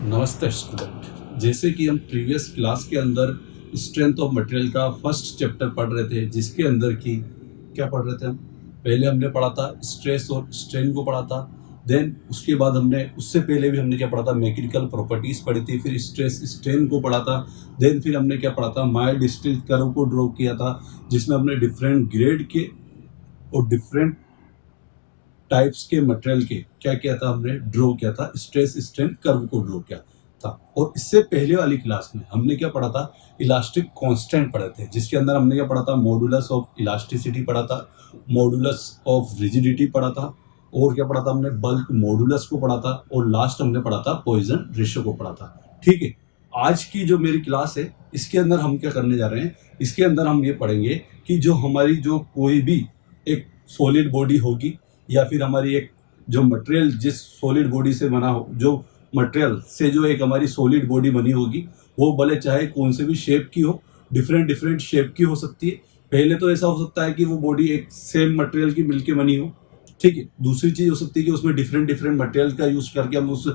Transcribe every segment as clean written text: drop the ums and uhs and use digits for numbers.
नमस्ते स्टूडेंट। जैसे कि हम प्रीवियस क्लास के अंदर स्ट्रेंथ ऑफ मटेरियल का फर्स्ट चैप्टर पढ़ रहे थे, जिसके अंदर की क्या पढ़ रहे थे हम? पहले हमने पढ़ा था स्ट्रेस और स्ट्रेन को पढ़ा था। देन उसके बाद हमने उससे पहले भी हमने क्या पढ़ा था? मैकेनिकल प्रॉपर्टीज पढ़ी थी। फिर स्ट्रेस स्ट्रेन को पढ़ा था। देन फिर हमने क्या पढ़ा था? माइल्ड स्टील कर्व को ड्रॉ किया था, जिसमें हमने डिफरेंट ग्रेड के और डिफरेंट टाइप्स के मटेरियल के क्या किया था? हमने ड्रॉ किया था, स्ट्रेस स्ट्रेन कर्व को ड्रॉ किया था। और इससे पहले वाली क्लास में हमने क्या पढ़ा था? इलास्टिक कांस्टेंट पढ़े थे, जिसके अंदर हमने क्या पढ़ा था? मॉडुलस ऑफ इलास्टिसिटी पढ़ा था, मॉडुलस ऑफ रिजिडिटी पढ़ा था, और क्या पढ़ा था हमने? बल्क मॉडुलस को पढ़ा था, और लास्ट हमने पढ़ा था पॉइजन रेशियो को पढ़ा था। ठीक है, आज की जो मेरी क्लास है, इसके अंदर हम क्या करने जा रहे हैं? इसके अंदर हम ये पढ़ेंगे कि जो हमारी जो कोई भी एक सॉलिड बॉडी होगी, या फिर हमारी एक जो मटेरियल जिस सॉलिड बॉडी से बना हो, जो मटेरियल से जो एक हमारी सॉलिड बॉडी बनी होगी, वो भले चाहे कौन से भी शेप की हो, डिफरेंट डिफरेंट शेप की हो सकती है। पहले तो ऐसा हो सकता है कि वो बॉडी एक सेम मटेरियल की मिलके बनी हो। ठीक है, दूसरी चीज हो सकती है कि उसमें डिफरेंट डिफरेंट मटेरियल का यूज करके हम उस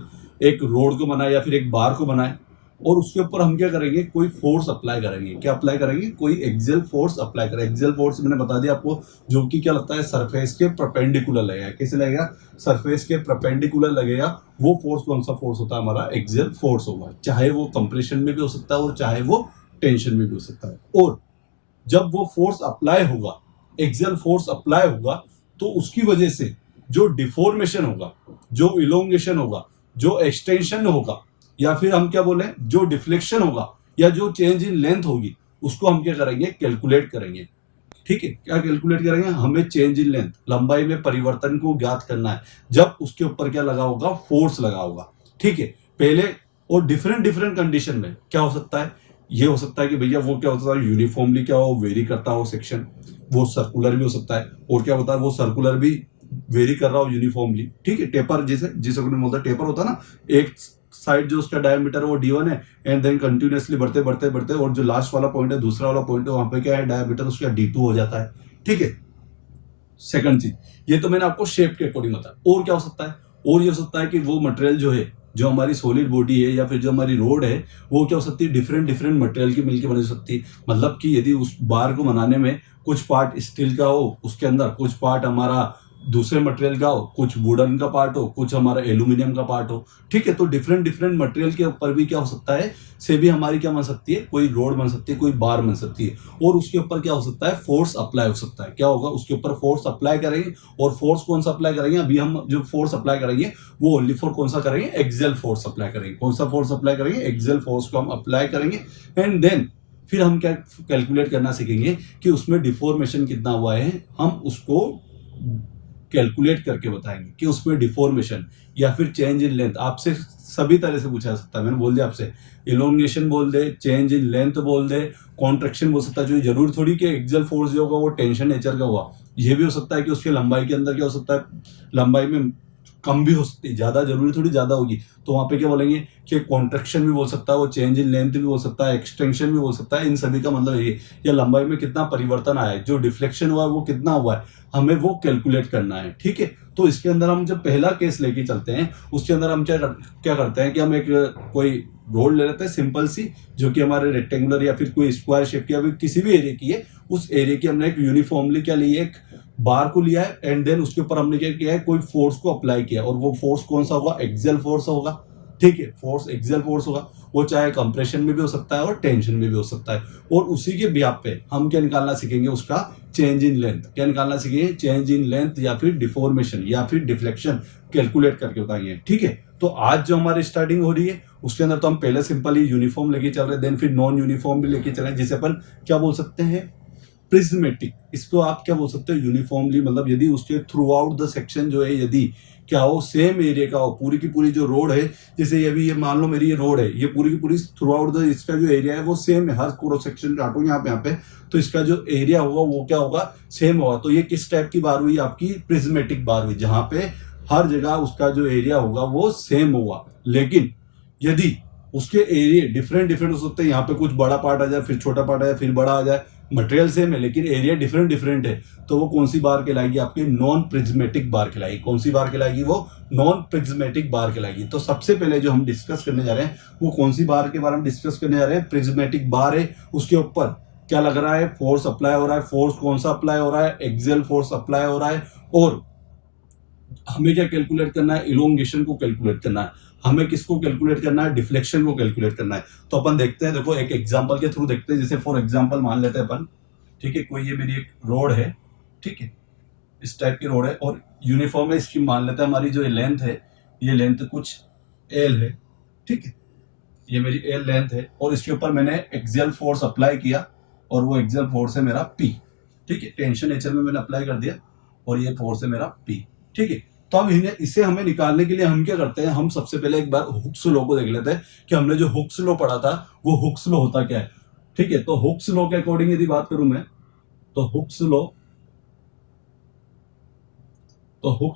एक रोड को बनाए या फिर एक बार को बनाए, और उसके ऊपर हम क्या करेंगे? कोई फोर्स अप्लाई करेंगे। क्या अप्लाई करेंगे? कोई एक्सियल फोर्स अप्लाई करेंगे। एक्सियल फोर्स मैंने बता दिया आपको, जो कि क्या लगता है? सरफेस के परपेंडिकुलर लगेगा। कैसे लगेगा? सरफेस के परपेंडिकुलर लगेगा। वो फोर्स कौन सा फोर्स होता है? हमारा एक्सियल फोर्स होगा। चाहे वो कंप्रेशन में भी हो सकता है और चाहे वो टेंशन में भी हो सकता है। और जब वो फोर्स अप्लाई होगा, एक्सियल फोर्स अप्लाई होगा, तो उसकी वजह से जो डिफॉर्मेशन होगा, जो इलोंगेशन होगा, जो एक्सटेंशन होगा, या फिर हम क्या बोले, जो डिफ्लेक्शन होगा या जो चेंज इन लेंथ होगी, उसको हम क्या करेंगे? कैलकुलेट करेंगे। ठीक है, क्या कैलकुलेट करेंगे? हमें चेंज इन लेंथ, लंबाई में परिवर्तन को ज्ञात करना है, जब उसके ऊपर क्या लगा होगा? फोर्स लगा होगा। ठीक है, पहले और डिफरेंट डिफरेंट कंडीशन में क्या हो सकता है? ये हो सकता है कि भैया वो क्या होता है? यूनिफॉर्मली क्या हो, वेरी करता हो सेक्शन, वो सर्कुलर भी हो सकता है। और क्या होता है? वो सर्कुलर भी वेरी कर रहा हो यूनिफॉर्मली। ठीक है, टेपर जिसे बोलते हैं टेपर होता है ना, एक साइड जो उसका डायमीटर वो D1 है, एंड देन कंटिन्यूअसली बढ़ते बढ़ते बढ़ते, और जो लास्ट वाला पॉइंट है, दूसरा वाला पॉइंट है, वहां पे क्या है? डायमीटर उसका D2 हो जाता है। ठीक है, सेकंड चीज, ये तो मैंने आपको शेप के अकॉर्डिंग बताया। और क्या हो सकता है? और ये हो सकता है कि वो मटेरियल जो है, जो हमारी सॉलिड बॉडी है या फिर जो हमारी रोड है, वो क्या हो सकती है? डिफरेंट डिफरेंट मटेरियल की मिलकर बनी हो सकती है। मतलब कि यदि उस बार को बनाने में कुछ पार्ट स्टील का हो, उसके अंदर कुछ पार्ट हमारा दूसरे मटेरियल का हो, कुछ वुडन का पार्ट हो, कुछ हमारा एल्यूमिनियम का पार्ट हो। ठीक है, तो डिफरेंट डिफरेंट मटेरियल के ऊपर भी क्या हो सकता है? से भी हमारी क्या बन सकती है? कोई रोड बन सकती है, कोई बार बन सकती है। और उसके ऊपर क्या हो सकता है? फोर्स अप्लाई हो सकता है। क्या होगा? उसके ऊपर फोर्स अप्लाई करेंगे। और फोर्स कौन सा अप्लाई करेंगे? अभी हम जो फोर्स अप्लाई करेंगे, वो ओनली फॉर कौन सा करेंगे? एक्सियल फोर्स अप्लाई करेंगे। कौन सा फोर्स अप्लाई करेंगे? एक्सियल फोर्स को हम अप्लाई करेंगे। एंड देन फिर हम क्या कैलकुलेट करना सीखेंगे कि उसमें डिफॉर्मेशन कितना हुआ है। हम उसको कैलकुलेट करके बताएंगे कि उसमें डिफॉर्मेशन या फिर चेंज इन लेंथ आपसे सभी तरह से पूछा जा सकता है। मैंने बोल दिया आपसे, इलोंगेशन बोल दे, चेंज इन लेंथ बोल दे, कॉन्ट्रैक्शन बोल सकता है। जो जरूर थोड़ी कि एक्सियल फोर्स जो होगा वो टेंशन नेचर का हुआ। ये भी हो सकता है कि उसके लंबाई के अंदर क्या हो सकता है? लंबाई में कम भी हो सकती है, ज्यादा जरूरी थोड़ी ज्यादा होगी, तो वहां पे क्या बोलेंगे कि कॉन्ट्रैक्शन भी बोल सकता है, वो चेंज इन लेंथ भी बोल सकता है, एक्सटेंशन भी बोल सकता है। इन सभी का मतलब ये, या लंबाई में कितना परिवर्तन आया है, जो डिफ्लेक्शन हुआ है वो कितना हुआ है, हमें वो कैलकुलेट करना है। ठीक है, तो इसके अंदर हम जब पहला केस लेके चलते हैं, उसके अंदर हम क्या करते हैं कि हम एक कोई रोड ले लेते हैं सिंपल सी, जो कि हमारे रेक्टेंगुलर या फिर कोई स्क्वायर शेप की या फिर किसी भी एरिया की है। उस एरिया की हमने एक यूनिफॉर्मली क्या ली है? एक बार को लिया है, एंड देन उसके ऊपर हमने क्या किया है? कोई फोर्स को अप्लाई किया, और वो फोर्स कौन सा होगा? एक्सियल फोर्स होगा। ठीक है, फोर्स एक्सियल फोर्स होगा। वो चाहे कंप्रेशन में भी हो सकता है और टेंशन में भी हो सकता है। और उसी के बिहाफ पे हम क्या निकालना सीखेंगे? उसका चेंज इन लेंथ। क्या निकालना सीखेंगे? चेंज इन लेंथ या फिर डिफॉर्मेशन या फिर डिफ्लेक्शन कैलकुलेट करके बताएंगे। ठीक है, तो आज जो हमारी स्टार्टिंग हो रही है, उसके अंदर तो हम पहले सिंपली यूनिफॉर्म लेके चल रहे हैं, देन फिर नॉन यूनिफॉर्म भी लेके चल रहे हैं, जिसे अपन क्या बोल सकते हैं? प्रिज्मेटिक। इसको आप क्या बोल सकते हो? यूनिफॉर्मली, मतलब यदि उसके थ्रू आउट द सेक्शन जो है, यदि क्या हो? सेम एरिया का हो, पूरी की पूरी जो रोड है, जैसे ये भी, ये मान लो मेरी ये रोड है, ये पूरी की पूरी थ्रू आउट द, इसका जो एरिया है वो सेम है। हर क्रॉस सेक्शन काटो यहाँ पे, तो इसका जो एरिया होगा वो क्या होगा? सेम होगा। तो ये किस टाइप की बार हुई? आपकी प्रिज्मेटिक बार हुई, जहां पे हर जगह उसका जो एरिया होगा वो सेम होगा। लेकिन यदि उसके एरिया डिफरेंट डिफरेंट हो सकते हैं, यहाँ पे कुछ बड़ा पार्ट आ जाए, फिर छोटा पार्ट आ जाए, फिर बड़ा आ जाए, मटेरियल सेम है लेकिन एरिया डिफरेंट डिफरेंट है, तो वो कौन सी बार कहलाएगी आपकी नॉन प्रिज्मेटिक बार कहलाएगी। कौन सी बार कहलाएगी वो नॉन प्रिज्मेटिक बार कहलाएगी। तो सबसे पहले जो हम डिस्कस करने जा रहे हैं वो कौन सी बार के बारे में डिस्कस करने जा रहे हैं, प्रिज्मेटिक बार है, उसके ऊपर क्या लग रहा है, फोर्स अप्लाई हो रहा है। फोर्स कौन सा अप्लाई हो रहा है, एक्सियल फोर्स अप्लाई हो रहा है। और हमें क्या कैलकुलेट करना है, इलोंगेशन को कैलकुलेट करना है। हमें किसको कैलकुलेट करना है, डिफ्लेक्शन को कैलकुलेट करना है। तो अपन देखते हैं, देखो एक एग्जांपल के थ्रू देखते हैं। जैसे फॉर एग्जांपल मान लेते हैं अपन, ठीक है, कोई ये मेरी एक रोड है, ठीक है, इस टाइप की रोड है और यूनिफॉर्म है इसकी, मान लेते हैं हमारी जो लेंथ है, ये लेंथ कुछ एल है, ठीक है, ये मेरी एल लेंथ है और इसके ऊपर मैंने एक्सियल फोर्स अप्लाई किया और वो एक्सियल फोर्स है मेरा पी, ठीक है, टेंशन नेचर में मैंने अप्लाई कर दिया और ये फोर्स है मेरा पी, ठीक है। तो अब इसे हमें निकालने के लिए हम क्या करते हैं, हम सबसे पहले एक बार हुक्स लॉ को देख लेते हैं कि हमने जो हुक्स लॉ पढ़ा था वो हुक्स लॉ होता क्या है, ठीक है। तो हुक्स लॉ के अकॉर्डिंग यदि बात करूं मैं, तो हुक्स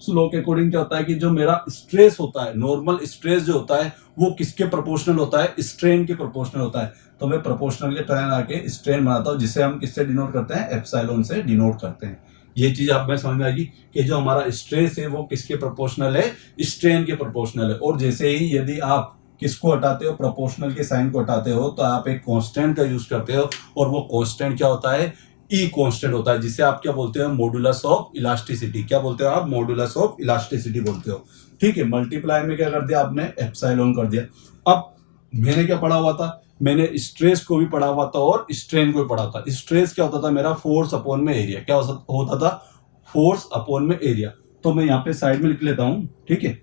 लॉ के अकॉर्डिंग क्या होता है कि जो मेरा स्ट्रेस होता है, नॉर्मल स्ट्रेस जो होता है वो किसके प्रोपोर्शनल होता है, स्ट्रेन के प्रोपोर्शनल होता है। तो मैं प्रोपोर्शनल के टर्न आके स्ट्रेन बनाता हूं, जिसे हम किससे डिनोट करते हैं, एप्सिलॉन से डिनोट करते हैं। ये चीज आप में समझ में आएगी कि जो हमारा स्ट्रेस है वो किसके प्रोपोर्शनल है, स्ट्रेन के प्रोपोर्शनल है। और जैसे ही यदि आप किसको हटाते हो, प्रोपोर्शनल के साइन को हटाते हो, तो आप एक कांस्टेंट का यूज करते हो और वो कांस्टेंट क्या होता है, ई कांस्टेंट होता है, जिसे आप क्या बोलते हो, मॉडुलस ऑफ इलास्टिसिटी। क्या बोलते हो आप, मॉडुलस ऑफ इलास्टिसिटी बोलते हो, ठीक है। मल्टीप्लाई में क्या कर दिया आपने, एप्सिलॉन कर दिया। अब मैंने क्या पढ़ा हुआ था, मैंने स्ट्रेस को भी पढ़ा हुआ था और स्ट्रेन को भी पढ़ा था। स्ट्रेस क्या होता था मेरा, फोर्स अपॉन में एरिया। क्या होता था, फोर्स अपॉन में एरिया। तो मैं यहाँ पे साइड में लिख लेता हूं, ठीक है,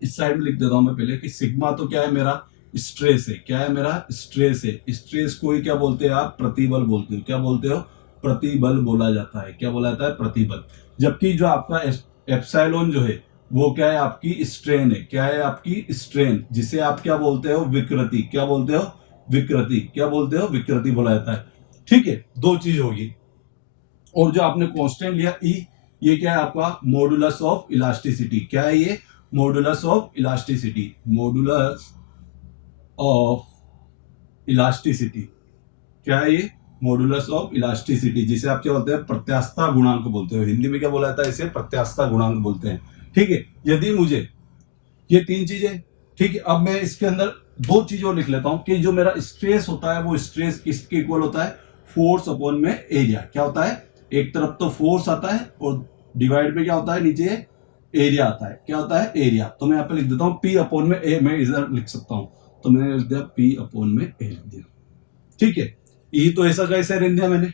इस साइड में लिख देता हूं मैं पहले कि सिग्मा तो क्या है मेरा, स्ट्रेस है। क्या है मेरा, स्ट्रेस है। स्ट्रेस को ही क्या बोलते हैं आप, प्रतिबल बोलते हो। क्या बोलते हो, प्रतिबल बोला जाता है। क्या बोला जाता है, प्रतिबल। जबकि जो आपका एप्सिलॉन जो है वो क्या है, आपकी स्ट्रेन है। क्या है, आपकी स्ट्रेन, जिसे आप क्या बोलते हो, विकृति। क्या बोलते हो, विकृति। क्या बोलते हो, विकृति बोला जाता है, ठीक है। दो चीज होगी। और जो आपने कांस्टेंट लिया ई, ये क्या है आपका, मॉडुलस ऑफ इलास्टिसिटी। क्या है ये, modulus of elasticity. Modulus of elasticity क्या है ये, मॉडुलस ऑफ इलास्टिसिटी, जिसे आप क्या बोलते हैं, प्रत्यास्थता गुणांक बोलते हो। हिंदी में क्या बोला जाता है, इसे प्रत्यास्थता गुणांक बोलते हैं, ठीक है। यदि मुझे ये तीन चीजें, ठीक है, अब मैं इसके अंदर दो चीजें और लिख लेता हूं कि जो मेरा स्ट्रेस होता है वो स्ट्रेस किसके इक्वल होता है, फोर्स अपॉन में एरिया। क्या होता है, एक तरफ तो फोर्स आता है और डिवाइड में क्या होता है, नीचे एरिया आता है। क्या होता है, एरिया। तो मैं यहाँ पे लिख देता हूँ पी अपॉन में ए, मैं इधर लिख सकता हूं, तो मैंने लिख दिया पी अपॉन में ए लिख दिया, ठीक है। ये तो ऐसा कैसे लिख दिया मैंने,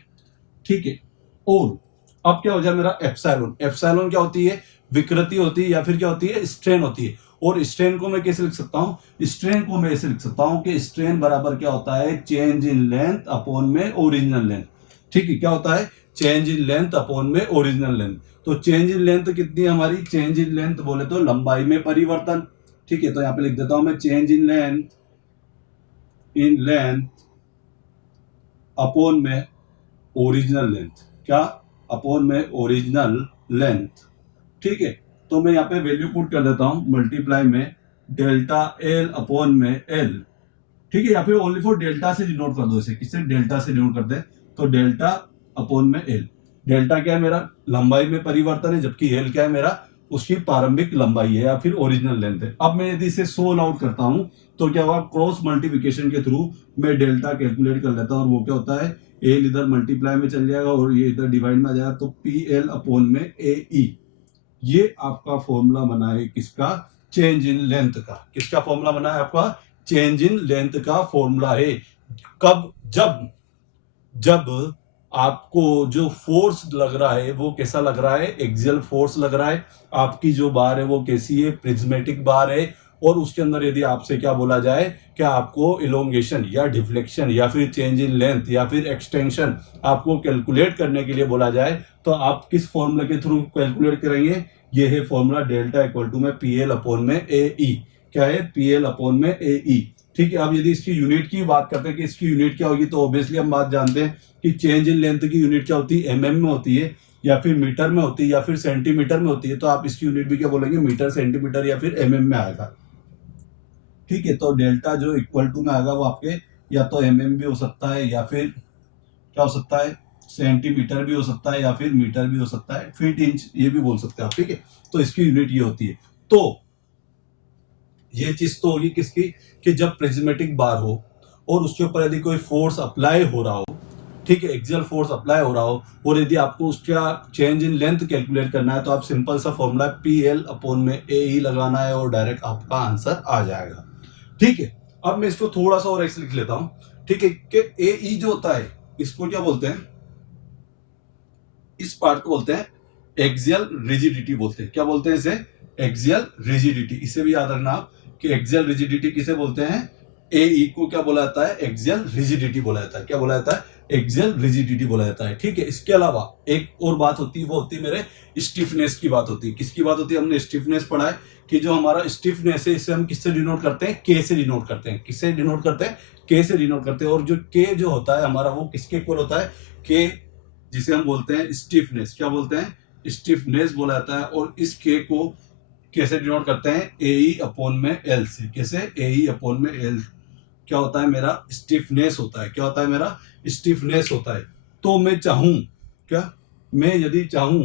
ठीक है। और अब क्या हो जाए मेरा एप्सिलॉन। एप्सिलॉन क्या होती है, विकृति होती है या फिर क्या होती है, स्ट्रेन होती है। और स्ट्रेन को मैं कैसे लिख सकता हूं, स्ट्रेन को मैं ऐसे लिख सकता हूं कि स्ट्रेन बराबर क्या होता है, चेंज इन लेंथ अपॉन में ओरिजिनल लेंथ, ठीक है। क्या होता है, चेंज इन लेंथ अपॉन में ओरिजिनल लेंथ। तो चेंज इन लेंथ कितनी है हमारी, चेंज इन लेंथ बोले तो लंबाई में परिवर्तन, ठीक है। तो यहां पे लिख देता हूं मैं चेंज इन लेंथ अपॉन में ओरिजिनल लेंथ। क्या, अपॉन में ओरिजिनल लेंथ, ठीक है। तो मैं यहाँ पे वैल्यू पुट कर देता हूं, मल्टीप्लाई में डेल्टा एल अपॉन में एल, ठीक है। या फिर ओनली फॉर डेल्टा से डिनोट कर दो इसे, किससे, डेल्टा से डिनोट कर दे, तो डेल्टा अपॉन में एल। डेल्टा क्या है मेरा, लंबाई में परिवर्तन है, जबकि एल क्या है मेरा, उसकी प्रारंभिक लंबाई है या फिर ओरिजिनल लेंथ है। अब मैं यदि इसे सोल्व आउट करता हूं तो क्या होगा, क्रॉस मल्टीप्लिकेशन के थ्रू मैं डेल्टा कैलकुलेट कर लेता हूं और वो क्या होता है, एल इधर मल्टीप्लाई में चल जाएगा और ये इधर डिवाइड में आ जाएगा, तो पी एल अपॉन में ए ई। ये आपका फॉर्मूला बना है किसका, चेंज इन लेंथ का। किसका फॉर्मूला बना है आपका, चेंज इन लेंथ का फॉर्मूला है। कब, जब आपको जो फोर्स लग रहा है वो कैसा लग रहा है, एक्सियल फोर्स लग रहा है। आपकी जो बार है वो कैसी है, प्रिज्मेटिक बार है। और उसके अंदर यदि आपसे क्या बोला जाए कि आपको इलोंगेशन या डिफ्लेक्शन या फिर चेंज इन लेंथ या फिर एक्सटेंशन आपको कैलकुलेट करने के लिए बोला जाए, तो आप किस फॉर्मूला के थ्रू कैलकुलेट करेंगे, ये है फॉर्मूला डेल्टा इक्वल टू में पी एल अपॉन में ए ई। क्या है, पी एल अपॉन में ए ई, ठीक है। अब यदि इसकी यूनिट की बात करते हैं कि इसकी यूनिट क्या होगी, तो ऑब्वियसली हम बात जानते हैं कि चेंज इन लेंथ की यूनिट क्या होती है, एमएम में होती है या फिर मीटर में होती है या फिर सेंटीमीटर में होती है। तो आप इसकी यूनिट भी क्या बोलेंगे, मीटर, सेंटीमीटर या फिर एमएम में आएगा, ठीक है। तो डेल्टा जो इक्वल टू में आएगा वो आपके या तो एमएम भी हो सकता है या फिर क्या हो सकता है, सेंटीमीटर भी हो सकता है या फिर मीटर भी हो सकता है, फीट इंच ये भी बोल सकते हैं आप, ठीक है। तो इसकी यूनिट ये होती है। तो ये चीज तो होगी किसकी, कि जब प्रिज्मेटिक बार हो और उसके ऊपर यदि कोई फोर्स अप्लाई हो रहा हो, ठीक है, एक्सियल फोर्स अप्लाई हो रहा हो, और यदि आपको उसका चेंज इन लेंथ कैलकुलेट करना है तो आप सिंपल सा फॉर्मूला PL अपॉन में AE लगाना है और डायरेक्ट आपका आंसर आ जाएगा, ठीक है। अब मैं इसको थोड़ा सा और ऐसे लिख लेता हूं, ठीक है, कि AE जो होता है इसको क्या बोलते हैं, इस पार्ट को बोलते हैं एक्सियल रिजिडिटी बोलते हैं। क्या बोलते हैं इसे, एक्सियल रिजिडिटी। इसे भी याद रखना आप कि एक्सियल रिजिडिटी किसे बोलते हैं, AE को क्या बोला जाता है, एक्सियल रिजिडिटी बोला जाता है। क्या बोला जाता है, एक्सियल रिजिडिटी बोला जाता है, ठीक है। इसके अलावा एक और बात होती है, वो होती है मेरे स्टिफनेस की बात होती है। किसकी बात होती है, हमने स्टिफनेस पढ़ा है कि जो हमारा स्टिफनेस है इसे हम किससे डिनोट करते हैं, K से डिनोट करते हैं। किससे डिनोट करते हैं, K से डिनोट करते हैं। और जो K जो होता है हमारा वो किसके इक्वल होता है, K जिसे हम बोलते हैं स्टिफनेस। क्या बोलते हैं, स्टिफनेस बोला जाता है। और इस K को कैसे डिनोट करते हैं, AE अपॉन में L से। कैसे, AE अपॉन में L क्या होता है, मेरा स्टिफनेस होता है। क्या होता है, मेरा स्टिफनेस होता है। तो मैं चाहूं, क्या मैं यदि चाहूं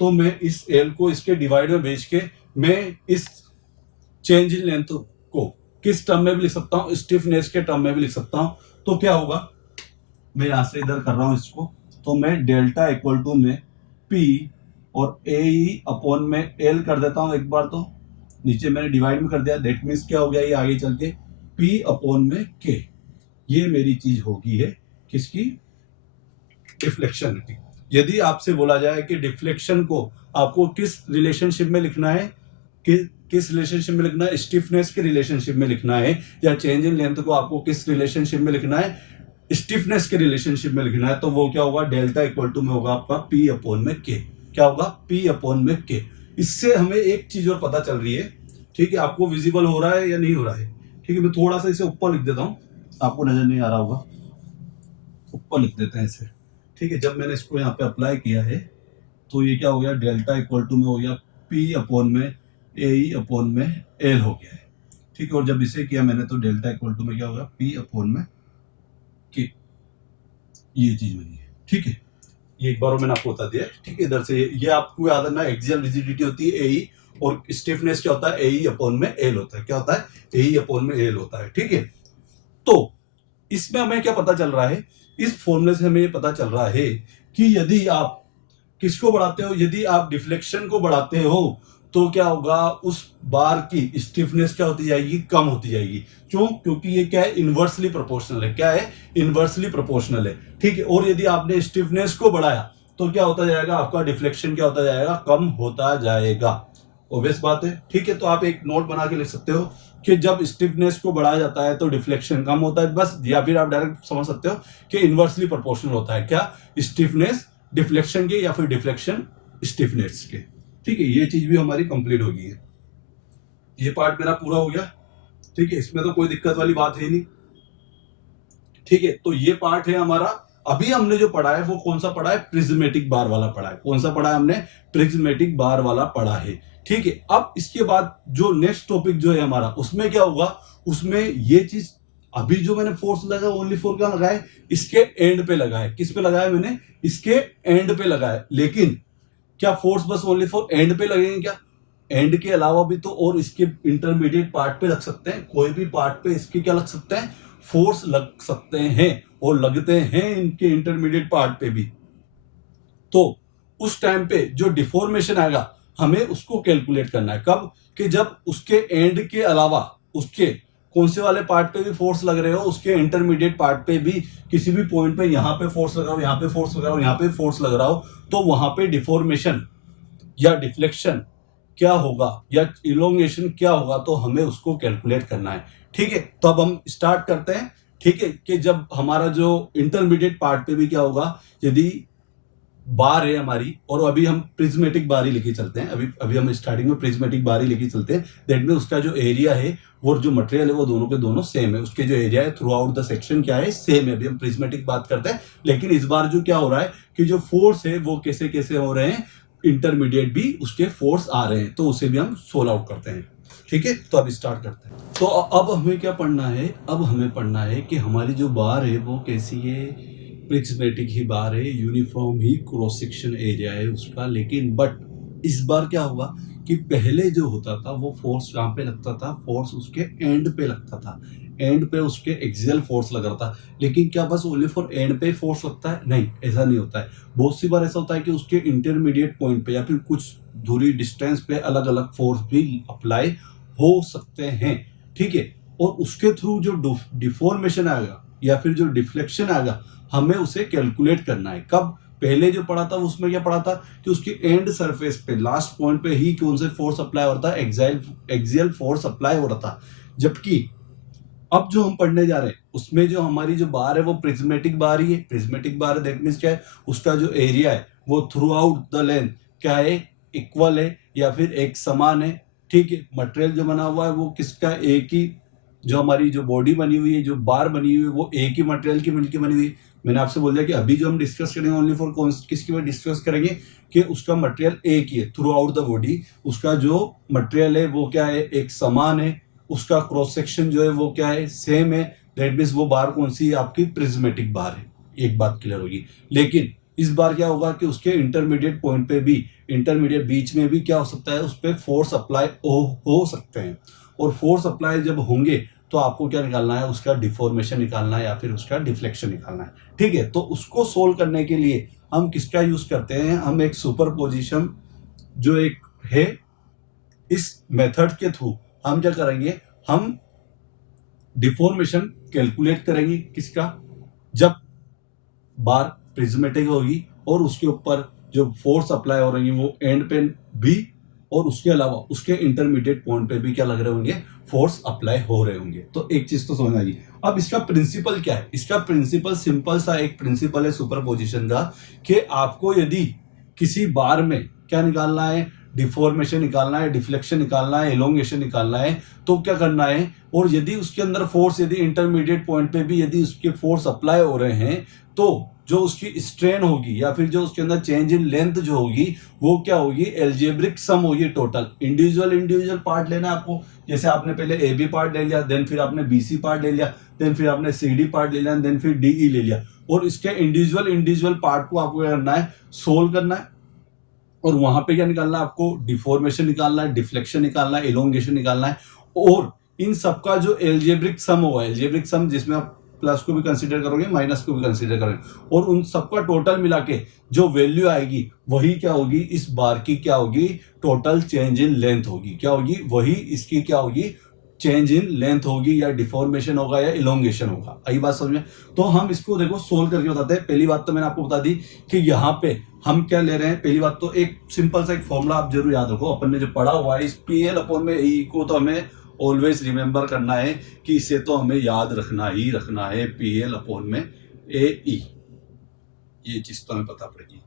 तो मैं इस L को इसके डिवाइड में भेज के मैं इस चेंज इन लेंथ को किस टर्म में भी लिख सकता हूं, स्टिफनेस के टर्म में भी लिख सकता हूं। तो क्या होगा, मैं यहां से इधर कर रहा हूं इसको, तो मैं डेल्टा इक्वल टू में P और AE अपॉन में L कर देता हूं। एक बार तो नीचे मैंने डिवाइड में कर दिया, दैट मीन्स क्या हो गया, ये आगे चल के P अपॉन में K, ये मेरी चीज होगी है किसकी, डिफ्लेक्शन। यदि आपसे बोला जाए कि डिफ्लेक्शन को आपको किस रिलेशनशिप में लिखना है, किस रिलेशनशिप में लिखना है, स्टिफनेस के रिलेशनशिप में लिखना है, या चेंज इन लेंथ को आपको किस रिलेशनशिप में लिखना है, स्टिफनेस के रिलेशनशिप में लिखना है, तो वो क्या होगा, डेल्टा इक्वल टू में होगा आपका P अपॉन में K। क्या होगा, P अपॉन में K। इससे हमें एक चीज और पता चल रही है, ठीक है, आपको विजिबल हो रहा है या नहीं हो रहा है, ठीक है। मैं थोड़ा सा इसे ऊपर लिख देता हूं, आपको नजर नहीं आ रहा होगा, ऊपर लिख देते हैं इसे, ठीक है। जब मैंने इसको यहाँ पे अप्लाई किया है तो ये क्या हो गया, डेल्टा इक्वल टू में हो गया P अपॉन में AE अपॉन में L हो गया है, ठीक है। और जब इसे किया मैंने तो डेल्टा इक्वल टू में क्या होगा, P अपॉन में K, ये चीज बनी है, ठीक है। ये एक बार मैंने आपको बता दिया, ठीक है। इधर से ये आपको याद रखना, एक्सियल रिजिडिटी होती है AE, और स्टिफनेस क्या होता है, AE अपॉन में L होता है। क्या होता है, AE अपॉन में L होता है, ठीक है। तो इसमें हमें क्या पता चल रहा है, इस फॉर्मूले से हमें ये पता चल रहा है कि यदि आप किसको बढ़ाते हो, यदि आप डिफ्लेक्शन को बढ़ाते हो तो क्या होगा, उस बार की स्टिफनेस क्या होती जाएगी, कम होती जाएगी। क्यों, क्योंकि ये क्या है, इनवर्सली प्रोपोर्शनल है। क्या है, इनवर्सली प्रोपोर्शनल है, ठीक है। और यदि आपने स्टिफनेस को बढ़ाया तो क्या होता जाएगा, आपका डिफ्लेक्शन क्या होता जाएगा, कम होता जाएगा। ऑब्वियस बात है, ठीक है। तो आप एक नोट बना के लिख सकते हो कि जब स्टिफनेस को बढ़ाया जाता है तो डिफ्लेक्शन कम होता है, बस। या फिर आप डायरेक्ट समझ सकते हो कि इनवर्सली प्रोपोर्शनल होता है, क्या, स्टिफनेस डिफ्लेक्शन के या फिर डिफ्लेक्शन स्टिफनेस के, ठीक है। ये चीज भी हमारी कंप्लीट होगी है। ये पार्ट मेरा पूरा हो गया, ठीक है। इसमें तो कोई दिक्कत वाली बात है नहीं, ठीक है। तो ये पार्ट है हमारा। अभी हमने जो पढ़ा है वो कौन सा पढ़ा है, प्रिज्मेटिक बार वाला पढ़ा है। कौन सा पढ़ा है हमने, प्रिज्मेटिक बार वाला पढ़ा है, ठीक है। अब इसके बाद जो नेक्स्ट टॉपिक जो है हमारा, उसमें क्या होगा, उसमें ये चीज, अभी जो मैंने फोर्स लगाया ओनली फोर क्या लगाया, इसके एंड पे लगाया। किस पे लगाया मैंने, इसके एंड पे लगाया। लेकिन क्या फोर्स बस ओनली फॉर एंड पे लगेंगे, क्या एंड के अलावा भी तो और इसके इंटरमीडिएट पार्ट पे लग सकते हैं, कोई भी पार्ट पे इसके क्या लग सकते हैं, फोर्स लग सकते हैं, और लगते हैं इनके इंटरमीडिएट पार्ट पे भी। तो उस टाइम पे जो डिफॉर्मेशन आएगा हमें उसको कैलकुलेट करना है, कब, कि जब उसके एंड के अलावा उसके कौन से वाले पार्ट पे भी फोर्स लग रहे हो, उसके इंटरमीडिएट पार्ट पे भी किसी भी पॉइंट पे यहाँ पे फोर्स लग रहा हो, यहाँ पे फोर्स लग रहा हो, यहाँ पे फोर्स लग रहा हो, तो वहां पे डिफॉर्मेशन या डिफ्लेक्शन क्या होगा या इलोंगेशन क्या होगा, तो हमें उसको कैलकुलेट करना है, ठीक है। तो अब हम स्टार्ट करते हैं, ठीक है, कि जब हमारा जो इंटरमीडिएट पार्ट पे भी क्या होगा, यदि बार है हमारी, और अभी हम प्रिज्मेटिक बार ही लेके चलते हैं, अभी हम स्टार्टिंग में प्रिज्मेटिक बार ही लेके चलते हैं। दैट मीन उसका जो एरिया है और जो मटेरियल है वो दोनों के दोनों सेम है, उसके जो एरिया है थ्रू आउट द सेक्शन क्या है, सेम है। अभी हम प्रिज्मेटिक बात करते हैं, लेकिन इस बार जो क्या हो रहा है कि जो फोर्स है वो कैसे कैसे हो रहे हैं, इंटरमीडिएट भी उसके फोर्स आ रहे हैं, तो उसे भी हम सोल्व आउट करते हैं, ठीक है। तो अब स्टार्ट करते हैं। तो अब हमें क्या पढ़ना है, अब हमें पढ़ना है कि हमारी जो बार है वो कैसी है, प्रिज्मेटिक ही बार है, यूनिफॉर्म ही क्रॉस सेक्शन एरिया है उसका, लेकिन बट इस बार क्या हुआ कि पहले जो होता था वो फोर्स कहाँ पे लगता था, फोर्स उसके एंड पे लगता था, एंड पे उसके एक्सियल फोर्स लग रहा था। लेकिन क्या बस ओनली फॉर एंड पे फोर्स लगता है? नहीं, ऐसा नहीं होता है। बहुत सी बार ऐसा होता है कि उसके इंटरमीडिएट पॉइंट पे या फिर कुछ दूरी डिस्टेंस पे अलग अलग फोर्स भी अप्लाई हो सकते हैं, ठीक है। और उसके थ्रू जो डिफॉर्मेशन आएगा या फिर जो डिफ्लेक्शन आएगा, हमें उसे कैलकुलेट करना है। कब? पहले जो पढ़ा था उसमें क्या पढ़ा था कि उसके एंड सरफेस पे लास्ट पॉइंट पे ही कौन से फोर्स अप्लाई हो रहा था, एक्सियल फोर्स अप्लाई हो रहा था। जबकि अब जो हम पढ़ने जा रहे हैं उसमें जो हमारी जो बार है वो प्रिज्मेटिक बार ही है। प्रिज्मेटिक बार दैट मीन्स क्या है, उसका जो एरिया है वो थ्रू आउट द लेंथ क्या है, इक्वल है या फिर एक समान है, ठीक है। मटेरियल जो बना हुआ है वो किसका, एक ही, जो हमारी जो बॉडी बनी हुई है, जो बार बनी हुई है, वो एक ही मटेरियल की मिलकर बनी हुई है। मैंने आपसे बोल दिया कि अभी जो हम डिस्कस करेंगे ओनली फॉर कौन किसकी बात डिस्कस करेंगे कि उसका मटेरियल एक ही है थ्रू आउट द बॉडी, उसका जो मटेरियल है वो क्या है, एक समान है, उसका क्रॉस सेक्शन जो है वो क्या है, सेम है। दैट मीन्स वो बार कौन सी है, आपकी प्रिज्मेटिक बार है। एक बात क्लियर होगी। लेकिन इस बार क्या होगा कि उसके इंटरमीडिएट पॉइंट पे भी, इंटरमीडिएट बीच में भी क्या हो सकता है, उस पर फोर्स अप्लाई हो सकते हैं। और फोर्स अप्लाई जब होंगे तो आपको क्या निकालना है, उसका डिफॉर्मेशन निकालना है या फिर उसका डिफ्लेक्शन निकालना है, ठीक है। तो उसको सोल्व करने के लिए हम किसका यूज करते हैं, हम एक सुपरपोजिशन जो एक है, इस मेथड के थ्रू हम क्या करेंगे, हम डिफॉर्मेशन कैलकुलेट करेंगे किसका, जब बार प्रिज्मेटिक होगी और उसके ऊपर जो फोर्स अप्लाई हो रही है वो एंड पे भी, और उसके अलावा उसके इंटरमीडिएट पॉइंट पे भी क्या लग रहे होंगे, फोर्स अप्लाई हो रहे होंगे। तो एक चीज तो समझ आ गई। अब इसका प्रिंसिपल क्या है, इसका प्रिंसिपल सिंपल सा एक प्रिंसिपल है सुपरपोजिशन का, कि आपको यदि किसी बार में क्या निकालना है, डिफॉर्मेशन निकालना है, डिफ्लेक्शन निकालना है, एलोंगेशन निकालना है, तो क्या करना है, और यदि उसके अंदर फोर्स, यदि इंटरमीडिएट पॉइंट पे भी यदि उसके फोर्स अप्लाई हो रहे हैं, तो जो उसकी स्ट्रेन होगी या फिर जो उसके अंदर चेंज इन लेंथ जो होगी वो क्या होगी, एल्जेब्रिक सम होगी टोटल। इंडिविजुअल पार्ट लेना है आपको, जैसे आपने पहले ए बी पार्ट ले लिया, देन फिर आपने बी सी पार्ट ले लिया, देन फिर आपने सी डी पार्ट ले लिया, देन फिर डी ई ले लिया, और इसके इंडिविजुअल पार्ट को आपको क्या करना है, सोल्व करना है। और वहां पे क्या निकालना है, आपको डिफॉर्मेशन निकालना है, डिफ्लेक्शन निकालना है, एलोंगेशन निकालना है, और इन सबका जो एल्जेब्रिक सम होगा, एल्जेब्रिक सम जिसमें आप प्लस को भी कंसीडर करोगे, माइनस को भी कंसीडर करोगे, और उन सबका टोटल मिला के जो वैल्यू आएगी वही क्या होगी, इस बार की क्या होगी, टोटल चेंज इन लेंथ होगी। क्या होगी, वही इसकी क्या होगी, चेंज इन लेंथ होगी, या डिफॉर्मेशन होगा या इलोंगेशन होगा। आई बात समझ में? तो हम इसको देखो सोल्व करके बताते हैं। पहली बात तो मैंने आपको बता दी कि यहाँ पे हम क्या ले रहे हैं। पहली बात तो एक सिंपल सा एक फॉर्मूला आप जरूर याद रखो, अपन ने जो पढ़ा हुआ है, इस पी एल अपॉन में ई को तो हमें ऑलवेज रिमेंबर करना है कि इसे तो हमें याद रखना ही रखना है, पी एल अपॉन में ए ई, ये चीज तो हमें पता पड़ेगी।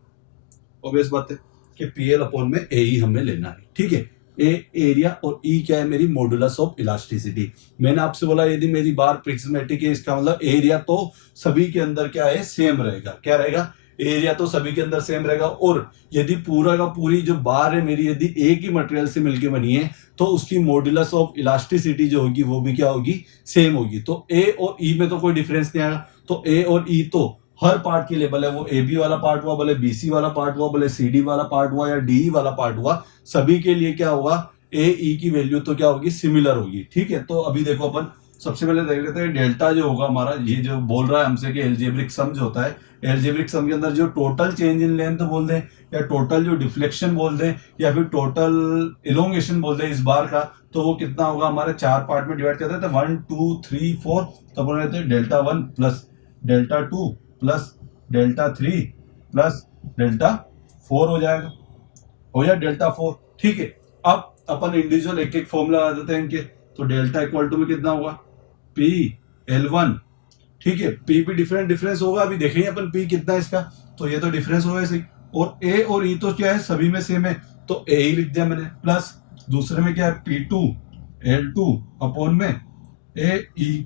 ऑब्वियस बात है कि पी एल अपॉन में ए ई हमें लेना है, ठीक है। ए एरिया और ई क्या है, मेरी मॉडुलस ऑफ इलास्टिसिटी। मैंने आपसे बोला यदि मेरी बार प्रिज्मेटिक है, इसका मतलब एरिया तो सभी के अंदर क्या है, सेम रहेगा। क्या रहेगा, एरिया तो सभी के अंदर सेम रहेगा। और यदि पूरा का पूरी जो बार है मेरी, यदि एक ही मटेरियल से मिलकर बनी है, तो उसकी मॉडुलस ऑफ इलास्टिसिटी जो होगी वो भी क्या होगी, सेम होगी। तो ए और ई में तो कोई डिफरेंस नहीं आएगा। तो ए और ई तो हर पार्ट के लेवल है, वो ए बी वाला पार्ट हुआ, भले बी सी वाला पार्ट हुआ, भले सी डी वाला पार्ट हुआ या डी ई वाला पार्ट हुआ, सभी के लिए क्या होगा, ए ई की वैल्यू तो क्या होगी, सिमिलर होगी, ठीक है। तो अभी देखो अपन सबसे पहले देख लेते हैं डेल्टा जो होगा हमारा, ये जो बोल रहा है हमसे कि एल्जेब्रिक सम जो होता है, एल्जेब्रिक सम के अंदर जो टोटल चेंज इन लेंथ बोल दें, या टोटल जो डिफ्लेक्शन बोल दें, या फिर टोटल इलोंगेशन बोल दें इस बार का, तो वो कितना होगा, हमारे चार पार्ट में डिवाइड करते हैं, 1 2 3 4, तो अपन रहते हैं delta 1 plus delta 2 plus delta 3 plus delta 4 हो जाएगा, हो या डेल्टा 4, ठीक है। अब अपन इंडिविजुअल एक एक फॉर्मूला लगा देते हैं इनके। तो डेल्टा इक्वल टू में कितना होगा, पी L1, ठीक है। पी भी डिफरेंस होगा, अभी देखेंगे अपन पी कितना है इसका, तो ये तो डिफरेंस होगा ऐसे। और ए और ई तो क्या है, सभी में सेम है, तो ए ही लिख दिया मैंने, प्लस दूसरे में क्या है, P2 L2 अपॉन में ए ई।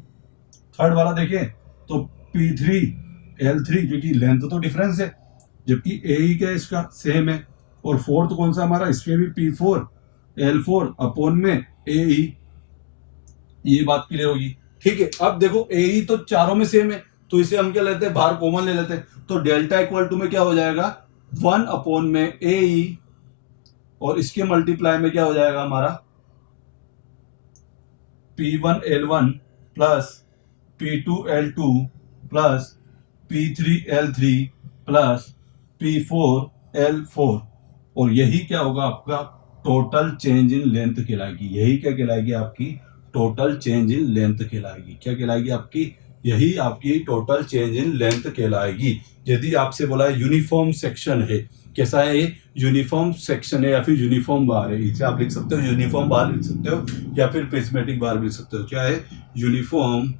थर्ड वाला देखें तो P3 L3, क्योंकि लेंथ तो डिफरेंस है, जबकि ए ई क्या है, इसका सेम है। और फोर्थ कौन सा हमारा, इसके भी P4 L4 अपॉन में ए ई। ये बात क्लियर होगी, ठीक है। अब देखो ए ई तो चारों में सेम है, तो इसे हम क्या लेते हैं, बाहर कॉमन ले लेते हैं, तो डेल्टा इक्वल टू में क्या हो जाएगा 1 अपॉन में ए ई, और इसके मल्टीप्लाई में क्या हो जाएगा हमारा P1L1 plus P2L2 plus P3L3 plus P4L4, और यही क्या होगा आपका टोटल चेंज इन लेंथ कहलाएगी। यही क्या कहलाएगी आपकी टोटल चेंज इन लेंथ कहलाएगी। क्या कहलाएगी आपकी, यही आपकी टोटल चेंज इन लेंथ कहलाएगी। यदि आपसे बोला है यूनिफॉर्म सेक्शन है, कैसा है ये, यूनिफॉर्म सेक्शन है या फिर यूनिफॉर्म बार है, इसे आप लिख सकते हो यूनिफॉर्म बार लिख सकते हो या फिर प्रिज्मेटिक बार लिख सकते हो। क्या है, यूनिफॉर्म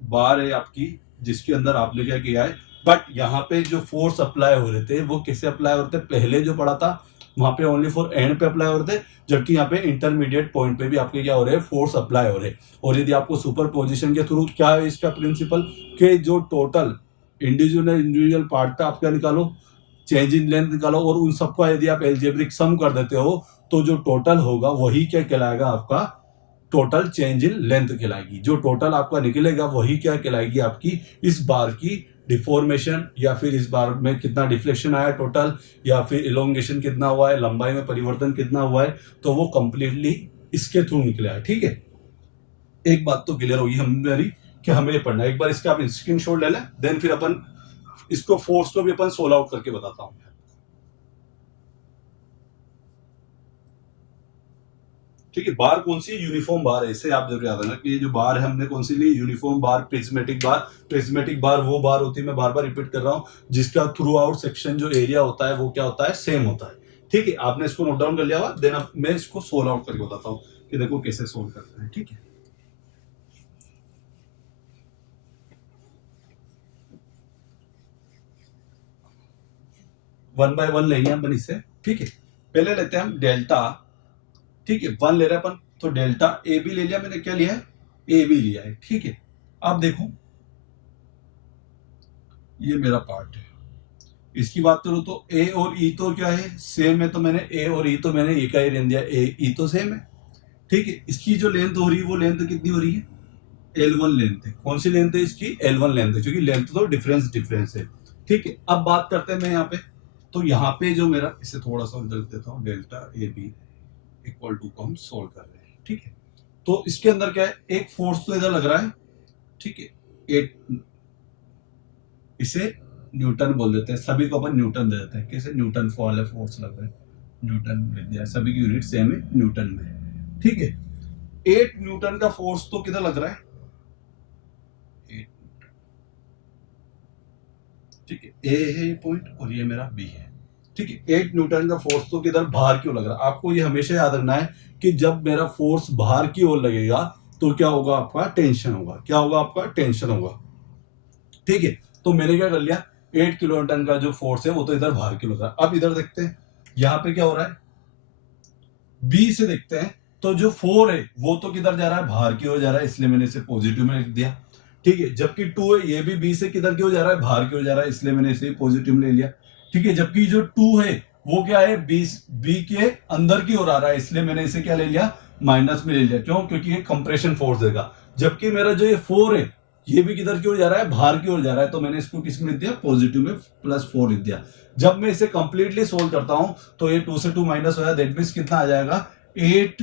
बार है आपकी, जिसके अंदर आपने क्या किया है, बट यहाँ पे जो फोर्स अप्लाई हो रहे थे वो कैसे अप्लाई हो रहे थे, पहले जो पढ़ा था वहां पे ओनली फॉर एंड पे अप्लाई हो रहे थे, जबकि यहाँ पे इंटरमीडिएट पॉइंट पे भी आपके क्या हो रहे हैं, फोर्स अप्लाई हो रहे हैं। और यदि आपको सुपर पोजिशन के थ्रू क्या है इसका प्रिंसिपल, के जो टोटल इंडिविजुअल पार्ट का आप क्या निकालो, चेंज इन लेंथ निकालो, और उन सबका यदि आप एल्जेब्रिक सम कर देते हो तो जो टोटल होगा वही क्या कहलाएगा आपका टोटल चेंज इन लेंथ कहलाएगी। जो टोटल आपका निकलेगा वही क्या कहलाएगी आपकी इस बार की डिफॉर्मेशन, या फिर इस बार में कितना डिफ्लेक्शन आया टोटल, या फिर इलोंगेशन कितना हुआ है, लंबाई में परिवर्तन कितना हुआ है, तो वो कंप्लीटली इसके थ्रू निकला है। ठीक है, एक बात तो क्लियर होगी हमारी कि हमें ये पढ़ना है। एक बार इसका आप स्क्रीनशॉट ले लें, देन फिर अपन इसको फोर्स को भी अपन सोल्व आउट करके बताता हूं। ठीक है, बार कौन सी, यूनिफॉर्म बार है, इसे आप जरूर याद रखना कि ये जो बार है हमने कौन सी ली, यूनिफॉर्म बार, प्रिज्मेटिक बार। प्रिज्मेटिक बार वो बार होती है, मैं बार बार रिपीट कर रहा हूं, जिसका थ्रू आउट सेक्शन जो एरिया होता है वो क्या होता है, सेम होता है। ठीक है, आपने इसको नोट डाउन कर लिया हुआ, देन अब मैं इसको सोल्व आउट करके बताता हूँ कि देखो कैसे सोल्व करते हैं। ठीक है, वन बाय वन लेंगे अपन इससे। ठीक है, पहले लेते हैं हम डेल्टा। ठीक है, 1 ले रहे हैं अपन, तो डेल्टा ए बी ले लिया मैंने, क्या लिया है, ए बी लिया है। ठीक है, अब देखो ये मेरा पार्ट है, इसकी बात करूं तो ए और ई तो क्या है, सेम है, तो मैंने ए और ई तो मैंने एक ही लेन दिया, ए ई तो सेम है। ठीक है, इसकी जो लेंथ हो रही है वो लेंथ कितनी हो रही है, L1 लेंथ है। कौन सी लेंथ है इसकी, L1 लेंथ है, क्योंकि लेंथ तो डिफरेंस है। ठीक है, अब बात करते हैं मैं यहाँ पे, तो यहाँ पे जो मेरा, इसे थोड़ा सा इधर देता हूँ, delta A B equal to को हम सोल्व कर रहे हैं। ठीक है, तो इसके अंदर क्या है, एक फोर्स तो इधर लग रहा है। ठीक है, एक, इसे न्यूटन बोल देते हैं, सभी को अपन न्यूटन दे देते हैं, कैसे न्यूटन वाले फोर्स लग रहे हैं, न्यूटन विद्या, सभी की यूनिट सेम है, न्यूटन में। ठीक है, 8 न्यूटन का फोर्स तो किधर लग रहा है, 8। ठीक है, ए है पॉइंट और ये मेरा बी है। ठीक है, 8 न्यूटन का फोर्स तो किधर बाहर की ओर लग रहा है। आपको ये हमेशा याद रखना है कि जब मेरा फोर्स बाहर की ओर लगेगा तो क्या होगा, आपका टेंशन होगा। क्या होगा, आपका टेंशन होगा। ठीक है, तो मैंने क्या कर लिया, 8 किलो न्यूटन का जो फोर्स है वो तो इधर बाहर की ओर लग रहा है। अब इधर देखते हैं, यहाँ पे क्या हो रहा है, बी से देखते हैं, तो जो 4 है वो तो किधर जा रहा है, बाहर की ओर जा रहा है, इसलिए मैंने इसे पॉजिटिव में लिख दिया। ठीक है, जबकि 2 है ये भी बी से किधर की ओर जा रहा है, बाहर की ओर जा रहा है, इसलिए मैंने इसे पॉजिटिव में ले लिया। ठीक है, जबकि जो 2 है वो क्या है, बी के अंदर की ओर आ रहा है, इसलिए मैंने इसे क्या ले लिया, माइनस में ले लिया। क्यों, क्योंकि ये कंप्रेशन फोर्स देगा। जबकि मेरा जो ये 4 है ये भी किधर की ओर जा रहा है, बाहर की ओर जा रहा है, तो मैंने इसको किस में लिख दिया, पॉजिटिव में, +4 लिख दिया। जब मैं इसे कंप्लीटली सोल्व करता हूं तो ये 2 से 2 माइनस हो जाए, दैट मींस कितना आ जाएगा, 8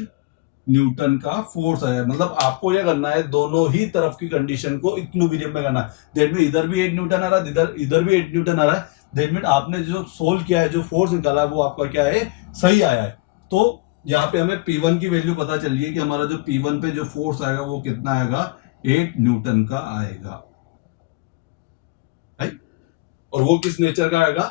न्यूटन का फोर्स आया। मतलब आपको यह करना है, दोनों ही तरफ की कंडीशन को इक्विलिब्रियम में करना है। दैट मीन इधर भी 8 न्यूटन आ रहा है, इधर भी 8 न्यूटन आ रहा है, दैट मीन आपने जो सोल्व किया है, जो फोर्स निकाला है वो आपका क्या है, सही आया है। तो यहाँ पे हमें P1 की वैल्यू पता चल रही है कि हमारा जो P1 पे जो फोर्स आएगा वो कितना आएगा, 8 न्यूटन का आएगा। राइट, और वो किस नेचर का आएगा,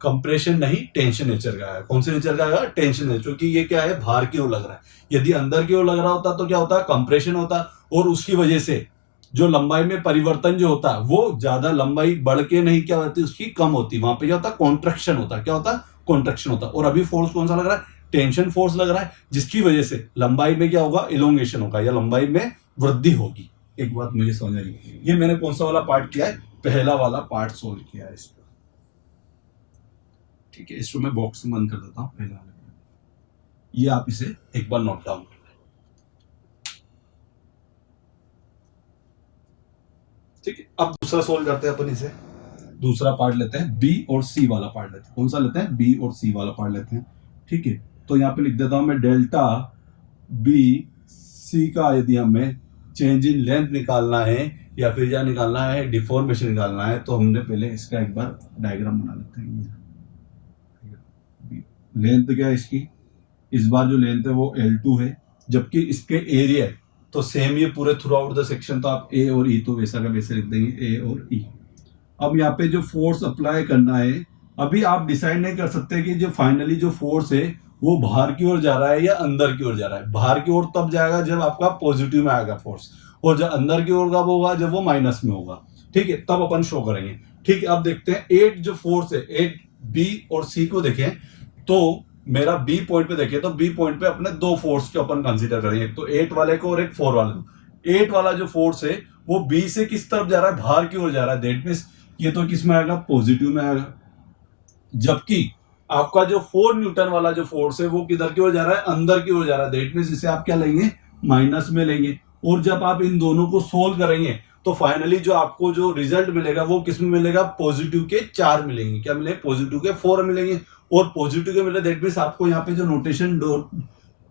कंप्रेशन नहीं, टेंशन नेचर का है। कौन से नेचर का आएगा, टेंशन नेचर, क्योंकि ये क्या है, बाहर की ओर लग रहा है। यदि अंदर की ओर लग रहा होता तो क्या होता, कंप्रेशन होता, और उसकी वजह से जो लंबाई में परिवर्तन जो होता है वो ज्यादा लंबाई बढ़ के नहीं क्या होती, उसकी कम होती, वहां पे क्या होता, कॉन्ट्रैक्शन होता। क्या होता, कॉन्ट्रैक्शन होता। और अभी फोर्स कौन सा लग रहा है, टेंशन फोर्स लग रहा है, जिसकी वजह से लंबाई में क्या होगा, इलोंगेशन होगा, या लंबाई में वृद्धि होगी। एक बात मुझे समझ आई, ये मैंने कौन सा वाला पार्ट किया है, पहला वाला पार्ट सोल्व किया है इसको। ठीक है, इसको मैं बॉक्स में बंद कर देता हूं पहले वाले, ये आप इसे एक बार नोट डाउन। अब दूसरा सोल्व करते हैं अपन इसे, दूसरा पार्ट लेते हैं बी और सी वाला पार्ट लेते हैं। कौन सा लेते हैं? बी और सी वाला पार्ट लेते हैं। ठीक है, तो यहाँ पे लिख देता हूं मैं डेल्टा बी सी का यदि हमें चेंज इन लेंथ निकालना है या फिर क्या निकालना है, डिफॉर्मेशन निकालना है, तो हमने पहले इसका एक बार डायग्राम बना लेते हैं। लेंथ क्या है इसकी, इस बार जो लेंथ है वो L2 है, जबकि इसके एरिया है तो सेम ये पूरे थ्रू आउट द सेक्शन, तो आप ए और ई तो वैसा का वैसे लिख देंगे, ए और ई। अब यहाँ पे जो फोर्स अप्लाई करना है, अभी आप डिसाइड नहीं कर सकते कि जो फाइनली जो फोर्स है वो बाहर की ओर जा रहा है या अंदर की ओर जा रहा है। बाहर की ओर तब जाएगा जब आपका पॉजिटिव में आएगा फोर्स, और जब अंदर की ओर का वो होगा जब वो माइनस में होगा। ठीक है, तब अपन शो करेंगे। ठीक है, अब देखते हैं 8 जो फोर्स है, 8 बी और सी को देखें तो मेरा बी पॉइंट पे देखें तो बी पॉइंट पे अपने दो फोर्स के अपन कंसीडर करेंगे, तो 8 वाले को और एक 4 वाले को। 8 वाला जो फोर्स है वो बी से किस तरफ जा रहा है? बाहर की ओर जा रहा है। दैट मींस ये तो किस में आएगा? पॉजिटिव में आएगा। जबकि आपका जो 4 न्यूटन वाला जो फोर्स है वो किधर की ओर जा रहा है? अंदर की ओर जा रहा है। दैट मींस इसे आप क्या लेंगे? माइनस में लेंगे। और जब आप इन दोनों को सोल्व करेंगे तो फाइनली जो आपको जो रिजल्ट मिलेगा वो किस में मिलेगा? पॉजिटिव के 4 मिलेंगे। क्या मिलेंगे? पॉजिटिव के 4 मिलेंगे। और पॉजिटिव के मिले, दैट मींस आपको यहाँ पे जो नोटेशन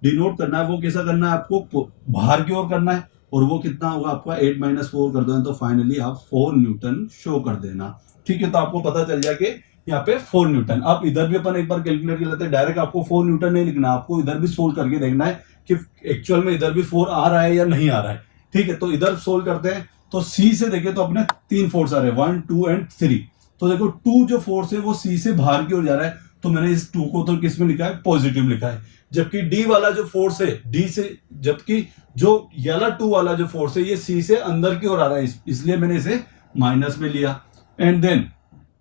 डिनोट करना है वो कैसा करना है? आपको बाहर की ओर करना है, और वो कितना होगा आपका? 8 - 4 कर दो तो फाइनली आप 4 न्यूटन शो कर देना। ठीक है, तो आपको पता चल जाए कि यहाँ पे 4 न्यूटन। अब इधर भी अपन एक बार कैलकुलेट कर लेते हैं। डायरेक्ट आपको 4 न्यूटन नहीं लिखना, आपको इधर भी सोल्व करके देखना है कि एक्चुअल में इधर भी 4 आ रहा है या नहीं आ रहा है। ठीक है, तो इधर सोल्व करते हैं। तो सी से देखें तो अपने 3 फोर्स आ रहे हैं, 1, 2 एंड 3। तो देखो 2 जो फोर्स है वो सी से बाहर की ओर जा रहा है, तो मैंने इस 2 को तो किस में लिखा है? पॉजिटिव लिखा है। जबकि डी वाला जो फोर्स है, डी से, जबकि जो वाला 2 वाला जो फोर्स है ये सी से अंदर की ओर आ रहा है, इसलिए मैंने इसे माइनस में लिया। एंड देन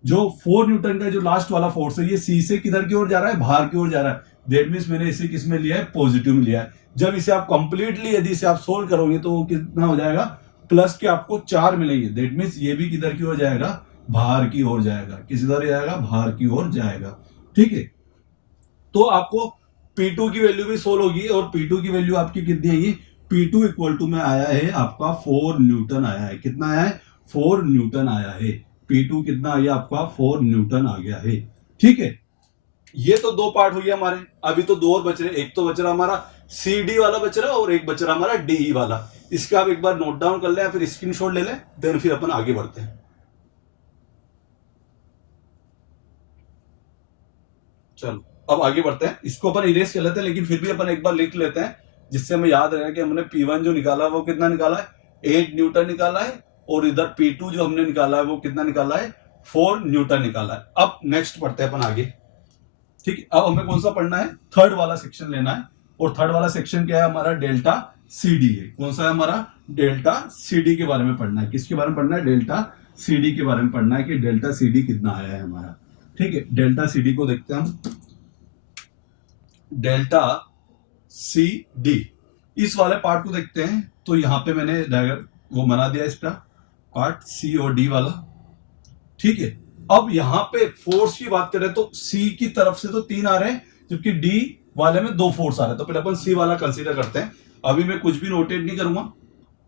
जो 4 न्यूटन का जो लास्ट वाला फोर्स है ये सी से किधर की ओर जा रहा है? बाहर की ओर जा रहा है। दैट मींस मैंने इसे किस में लिया है? पॉजिटिव में लिया है। जब इसे आप कंप्लीटली यदि इसे आप सोल्व करोगे तो वो कितना हो जाएगा? प्लस के आपको 4 मिलेंगे। दैट मींस ये भी किधर की ओर जाएगा? बाहर की ओर जाएगा। किस इधर जाएगा? बाहर की ओर जाएगा। ठीक है, तो आपको P2 की वैल्यू भी सोल्व होगी, और P2 की वैल्यू आपकी कितनी आएगी? P2 इक्वल टू में आया है आपका 4 न्यूटन आया है। कितना आया है? 4 न्यूटन आया है। P2 कितना आ गया आपका? 4 न्यूटन आ गया है। ठीक है, ये तो 2 पार्ट हो गया हमारे। अभी तो 2 और बच रहे। एक तो बच रहा हमारा CD वाला बच रहा है, और एक बच रहा हमारा DE वाला। इसका आप एक बार नोट डाउन कर ले या फिर स्क्रीनशॉट ले ले, देन फिर अपन आगे बढ़ते हैं। चलो अब आगे बढ़ते हैं। इसको अपन इरेज कर लेते हैं, लेकिन फिर भी अपन एक बार लिख लेते हैं जिससे हमें याद रहेगा कि हमने P1 जो निकाला वो कितना निकाला है? 8 न्यूटन निकाला है। और इधर P2 जो हमने निकाला है वो कितना निकाला है? 4 न्यूटन निकाला है। अब नेक्स्ट पढ़ते हैं अपन आगे। ठीक है, अब हमें कौन सा पढ़ना है? थर्ड वाला सेक्शन लेना है। और थर्ड वाला सेक्शन क्या है हमारा? डेल्टा CD है। कौन सा है हमारा? डेल्टा CD के बारे में पढ़ना है। किसके बारे में पढ़ना है? डेल्टा CD के बारे में पढ़ना है कि डेल्टा CD कितना आया है हमारा। ठीक है, डेल्टा CD को देखते हैं हम। डेल्टा CD इस वाले पार्ट को देखते हैं। तो यहां पे मैंने वो बना दिया इसका पार्ट C और D वाला। ठीक है, अब यहां पे फोर्स की बात करें तो C की तरफ से तो 3 आ रहे हैं, जबकि D वाले में 2 फोर्स आ रहे हैं। तो पहले अपन C वाला कंसीडर करते हैं। अभी मैं कुछ भी नोटेट नहीं करूंगा।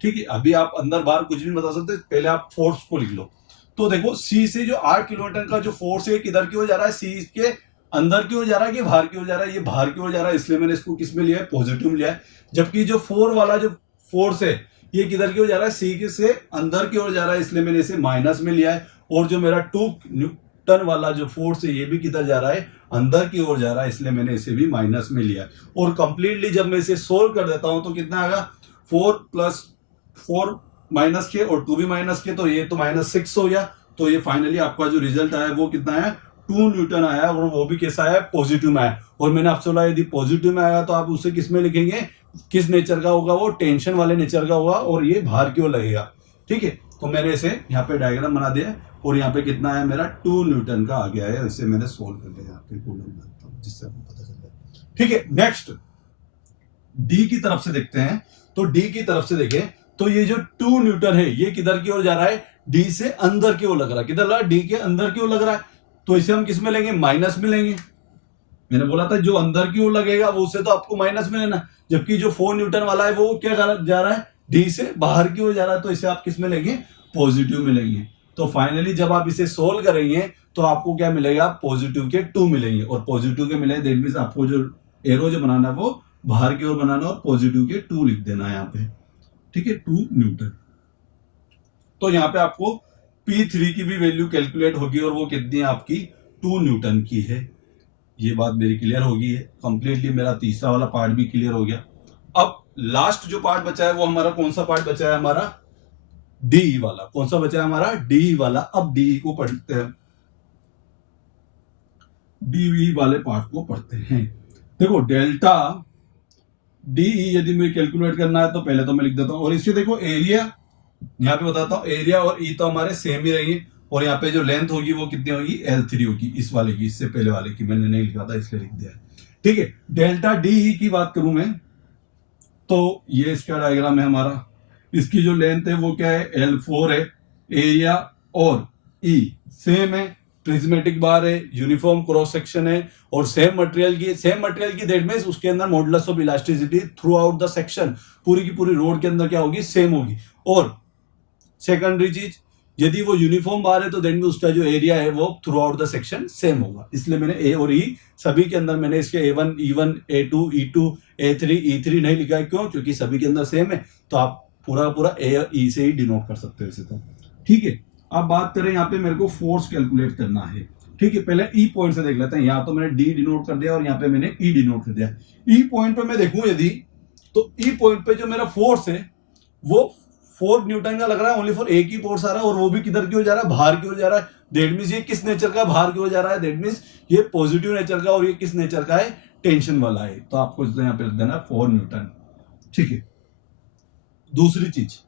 ठीक है, अभी आप अंदर बाहर कुछ भी बता सकते, पहले आप फोर्स को लिख लो। तो देखो C से जो 8 किलोमीटर का जो फोर्स है किधर की ओर जा रहा है? C के अंदर की ओर जा रहा है कि बाहर की ओर जा रहा है? ये बाहर की ओर जा रहा है, इसलिए मैंने इसको किस में लिया है? पॉजिटिव में लिया है। जबकि जो 4 वाला जो फोर्स है ये किधर की ओर जा रहा है? C से अंदर की ओर जा रहा है, इसलिए मैंने इसे माइनस में लिया है। और जो मेरा 2 न्यूटन वाला जो फोर्स है ये भी किधर जा रहा है? अंदर की ओर जा रहा है, इसलिए मैंने इसे भी माइनस में लिया है। और कंप्लीटली जब मैं इसे सोल्व कर देता हूं तो कितना आएगा? 4 + 4 माइनस के और 2 भी माइनस के, तो ये तो -6 हो गया। तो ये फाइनली आपका जो रिजल्ट आया वो कितना है? 2 न्यूटन आया, और वो भी कैसा है? पॉजिटिव में आया। और मैंने आपसे बोला यदि पॉजिटिव में आया तो आप उसे किस में लिखेंगे? किस नेचर का होगा? वो टेंशन वाले नेचर का होगा, और ये बाहर की ओर लगेगा। ठीक है, तो मैंने इसे यहाँ पे डायग्राम बना दिया, और यहाँ पे कितना है मेरा? 2 न्यूटन का आ गया है। इसे मैंने सोल्व कर लिया, जिससे आपको पता चल जाए। ठीक है, नेक्स्ट डी की तरफ से देखते हैं। तो डी की तरफ से देखें तो ये जो 2 न्यूटन है ये किधर की ओर जा रहा है? डी से अंदर की ओर लग रहा है। किधर लग रहा है? डी के अंदर की ओर लग रहा है। तो इसे हम किस में लेंगे? माइनस में लेंगे। मैंने बोला था जो अंदर की ओर लगेगा वो उसे तो आपको माइनस में लेना, जबकि जो 4 न्यूटन वाला है वो क्या जा रहा है? डी से बाहर की ओर जा रहा है, तो इसे आप किस में लेंगे? पॉजिटिव मिलेंगे। तो फाइनली जब आप इसे सोल्व करेंगे तो आपको क्या मिलेगा, पॉजिटिव के 2 मिलेंगे, और पॉजिटिव के मिले दैट मीन्स आपको जो एरो जो बनाना है वो बाहर की ओर बनाना और पॉजिटिव के 2 लिख देना है यहाँ पे, ठीक है, 2 न्यूटन। तो यहाँ पे आपको P3 की भी वैल्यू कैलकुलेट होगी और वो कितनी है आपकी 2 न्यूटन की है। ये बात मेरी क्लियर होगी है, कंप्लीटली मेरा तीसरा वाला पार्ट भी क्लियर हो गया। अब लास्ट जो पार्ट बचा है वो हमारा कौन सा पार्ट बचा है, हमारा डी वाला। कौन सा बचा है हमारा, डी वाला। अब डी को पढ़ते हैं, डी वाले पार्ट को पढ़ते हैं। देखो डेल्टा डी यदि मुझे कैलकुलेट करना है तो पहले तो मैं लिख देता हूं, और इसके देखो एरिया यहाँ पे बताता हूं, एरिया और ई तो हमारे सेम ही रहेंगे, और यहाँ पे जो लेंथ होगी वो कितनी होगी, L3 होगी, इस वाले की, इससे पहले वाले की मैंने नहीं लिखा था इसलिए लिख दिया, ठीक है। डेल्टा डी की बात करूं मैं तो ये इसका डायग्राम है हमारा, इसकी जो लेंथ है वो क्या है, L4 है, एरिया और ई सेम है, प्रिज्मेटिक बार है, यूनिफॉर्म क्रॉस सेक्शन है, और सेम मटेरियल की दैट मींस उसके अंदर modulus of elasticity through out the section, पूरी की पूरी रोड के अंदर क्या होगी, सेम होगी। और सेकेंडरी चीज, यदि वो यूनिफॉर्म बार है तो देन उसका जो एरिया है वो through out the section same होगा। इसलिए मैंने ए और ई सभी के अंदर मैंने इसके A1 E1 A2 E2 A3 E3 नहीं लिखा है, क्यों, क्योंकि सभी के अंदर सेम है, तो आप पूरा पूरा ए और ई से ही डिनोट कर सकते हो इसे, तो ठीक है। अब बात करें यहाँ पे मेरे को फोर्स कैलकुलेट करना है, ठीक है। पहले ई पॉइंट से देख लेते हैं, यहाँ तो मैंने डी डिनोट कर दिया और यहाँ पे मैंने ई डिनोट कर दिया। ई पॉइंट पे मैं देखूं यदि, तो ई पॉइंट पे जो मेरा फोर्स है वो 4 न्यूटन का लग रहा है, ओनली फॉर एक ही फोर्स आ रहा है, और वो भी किधर की ओर जा रहा है, बाहर की ओर जा रहा है। दैट मींस ये किस नेचर का, बाहर की ओर जा रहा है, दैट मींस ये पॉजिटिव नेचर का, और ये किस नेचर का है, टेंशन वाला है। तो आपको यहाँ पे लिख देना 4 न्यूटन, ठीक है। दूसरी चीज,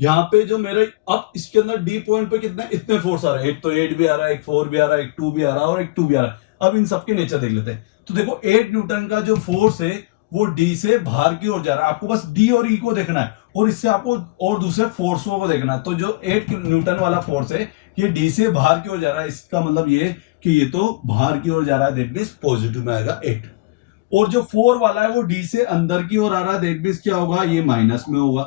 यहाँ पे जो मेरे अब इसके अंदर डी पॉइंट पे कितने इतने फोर्स आ रहे हैं, एक तो 8 भी आ रहा है, एक 4 भी आ रहा है, एक 2 भी आ रहा है और एक 2 भी आ रहा है। अब इन सबके नेचर देख लेते हैं। तो देखो 8 न्यूटन का जो फोर्स है वो डी से बाहर की ओर जा रहा है, आपको बस डी और ई को देखना है, और इससे आपको और दूसरे फोर्सों को देखना है। तो जो 8 न्यूटन वाला फोर्स है ये डी से बाहर की ओर जा रहा है, इसका मतलब ये कि ये तो बाहर की ओर जा रहा है, दैट मींस पॉजिटिव में आएगा 8। और जो 4 वाला है वो डी से अंदर की ओर आ रहा है, दैट मींस क्या होगा, ये माइनस में होगा।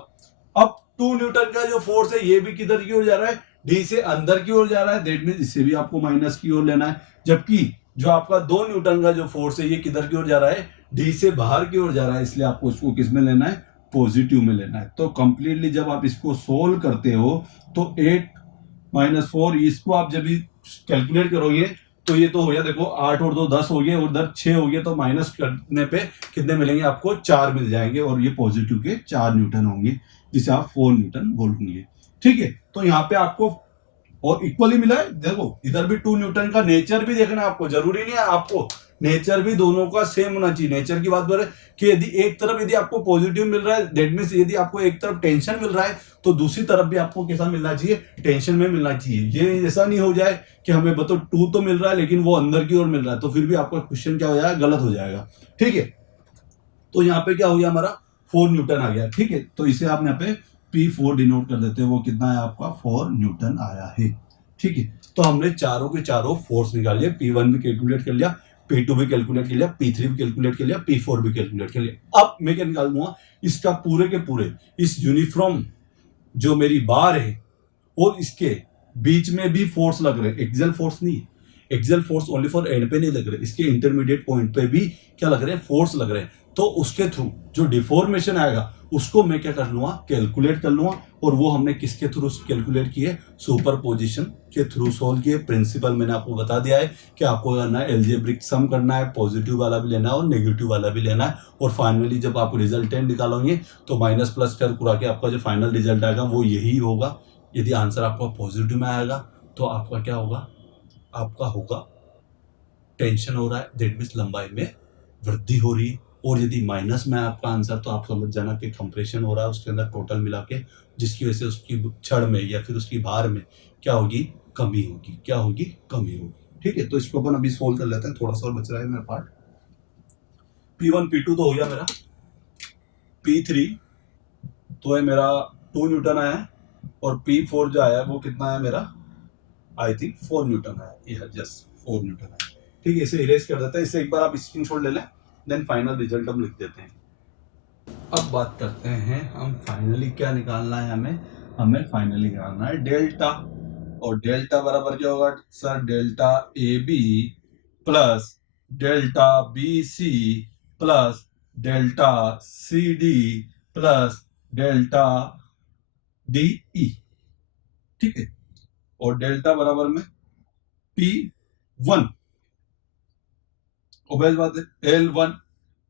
अब 2 न्यूटन का जो फोर्स है ये भी किधर की ओर जा रहा है, डी से अंदर की ओर जा रहा है, दैट मींस इसे भी आपको माइनस की ओर लेना है। जबकि जो आपका 2 न्यूटन का जो फोर्स है ये किधर की ओर जा रहा है, डी से बाहर की ओर जा रहा है, इसलिए आपको इसको किस में लेना है, पॉजिटिव में लेना है। तो कंप्लीटली जब आप इसको सोल्व करते हो तो 8 - 4 इसको आप जब भी कैलकुलेट करोगे तो ये तो हो गया, देखो 8 और 2 10 हो गए, और उधर 6 हो गए, तो माइनस करने पे कितने मिलेंगे आपको, 4 मिल जाएंगे, और ये पॉजिटिव के 4 न्यूटन होंगे, जिसे आप 4 न्यूटन बोलेंगे, ठीक है। तो यहाँ पे आपको और इक्वली मिला है, देखो इधर भी 2 न्यूटन का नेचर भी देखना है आपको, जरूरी नहीं है आपको नेचर भी दोनों का सेम होना चाहिए। नेचर की बात करें कि यदि एक तरफ यदि आपको पॉजिटिव मिल रहा है, दैट मींस यदि आपको एक तरफ टेंशन मिल रहा है तो दूसरी तरफ भी आपको कैसा मिलना चाहिए, टेंशन में मिलना चाहिए। ये ऐसा नहीं हो जाए कि हमें बताओ 2 तो मिल रहा है लेकिन वो अंदर की ओर मिल रहा है, तो फिर भी आपका क्वेश्चन क्या हो जाएगा, गलत हो जाएगा, ठीक है। तो यहाँ पे क्या हो गया, हमारा 4 न्यूटन आ गया, ठीक है। तो इसे आप यहाँ पे P4 डिनोट कर देते हैं, वो कितना है आपका 4 न्यूटन आया है, ठीक है। तो हमने चारों के चारों फोर्स निकाल लिया, P1 भी कैलकुलेट कर लिया, P2 भी कैलकुलेट कर लिया, P3 भी कैलकुलेट कर लिया, P4 भी कैलकुलेट कर लिया। अब मैं क्या निकाल दूंगा, इसका पूरे के पूरे इस यूनिफॉर्म जो मेरी बार है और इसके बीच में भी फोर्स लग रहे हैं, एक्सियल फोर्स नहीं, axial force only for and पे नहीं लग रहे, इसके इंटरमीडिएट पॉइंट पे भी क्या लग रहे हैं, फोर्स लग रहे हैं। तो उसके थ्रू जो डिफॉर्मेशन आएगा उसको मैं क्या कर लूंगा, कैलकुलेट कर लूंगा, और वो हमने किसके थ्रू कैलकुलेट किए, सुपरपोजिशन के थ्रू सोल्व किए। प्रिंसिपल मैंने आपको बता दिया है कि आपको करना है एल्जेब्रिक सम करना है, पॉजिटिव वाला भी लेना है और नेगेटिव वाला भी लेना है, और फाइनली जब आप रिजल्टेंट निकालोगे तो माइनस प्लस कर कुरा के आपका जो फाइनल रिजल्ट आएगा वो यही होगा। यदि आंसर आपका पॉजिटिव में आएगा तो आपका क्या होगा, आपका होगा टेंशन हो रहा है, दैट मींस लंबाई में वृद्धि हो रही है। और यदि माइनस में आपका आंसर तो आप समझ जाना कि कंप्रेशन हो रहा है उसके अंदर टोटल मिला के, जिसकी वजह से उसकी छड़ में या फिर उसकी भार में क्या होगी, कमी होगी, क्या होगी, कमी होगी, ठीक है। तो इसको अपन अभी सोल्व कर लेते हैं, थोड़ा सा और बच रहा है मेरा पार्ट। P1 P2 तो हो गया मेरा, P3 तो है मेरा 2 न्यूटन आया है, और P4 जो आया है वो कितना है मेरा, आई थिंक 4 न्यूटन आया, ये जस्ट 4 न्यूटन आया, ठीक है। इसे इरेज कर देते हैं, इसे एक बार आप स्क्रीनशॉट ले लें, देन फाइनल रिजल्ट हम लिख देते हैं। अब बात करते हैं हम फाइनली क्या निकालना है हमें, हमें फाइनली निकालना है डेल्टा, और डेल्टा बराबर क्या होगा sir, delta A B plus delta B C plus delta C D plus delta D E, ठीक है। और डेल्टा बराबर में पी वन, ओबेस बात है, एल वन,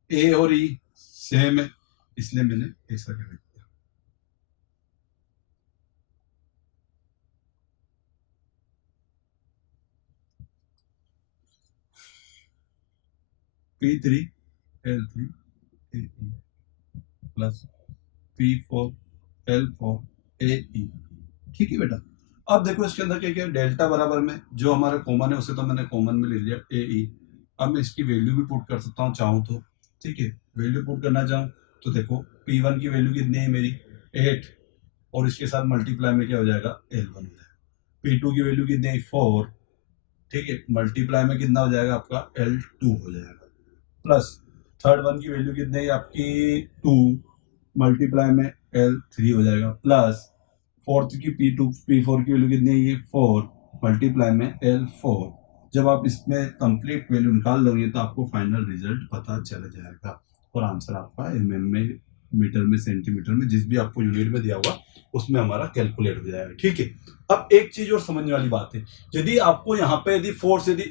ए और ई सेम है, इसलिए मैंने ऐसा कर दिया। P3 L3 AE plus P4 L4 AE, ठीक है बेटा। अब देखो इसके अंदर क्या क्या, डेल्टा बराबर में जो हमारा कॉमन है उसे तो मैंने कॉमन में ले लिया AE। अब मैं इसकी वैल्यू भी पुट कर सकता हूँ चाहूँ तो, ठीक है। वैल्यू पुट करना चाहूँ तो देखो P1 की वैल्यू कितनी है मेरी 8, और इसके साथ मल्टीप्लाई में क्या हो जाएगा L1 हो जाएगा। P2 की वैल्यू कितनी है 4, ठीक है, मल्टीप्लाई में कितना हो जाएगा आपका L2 हो जाएगा, प्लस थर्ड वन की वैल्यू कितनी है आपकी 2, मल्टीप्लाई में L3 हो जाएगा, प्लस फोर्थ की P4 की वैल्यू कितनी है ये 4, मल्टीप्लाई में L4। जब आप इसमें कंप्लीट वैल्यू निकाल लोगे तो आपको फाइनल रिजल्ट पता चल जाएगा, और आंसर आपका mm में, मीटर में, सेंटीमीटर में, जिस भी आपको यूनिट में दिया होगा उसमें हमारा कैलकुलेट हो जाएगा, ठीक है। अब एक चीज और समझने वाली बात है, यदि आपको यहाँ पे यदि फोर्स यदि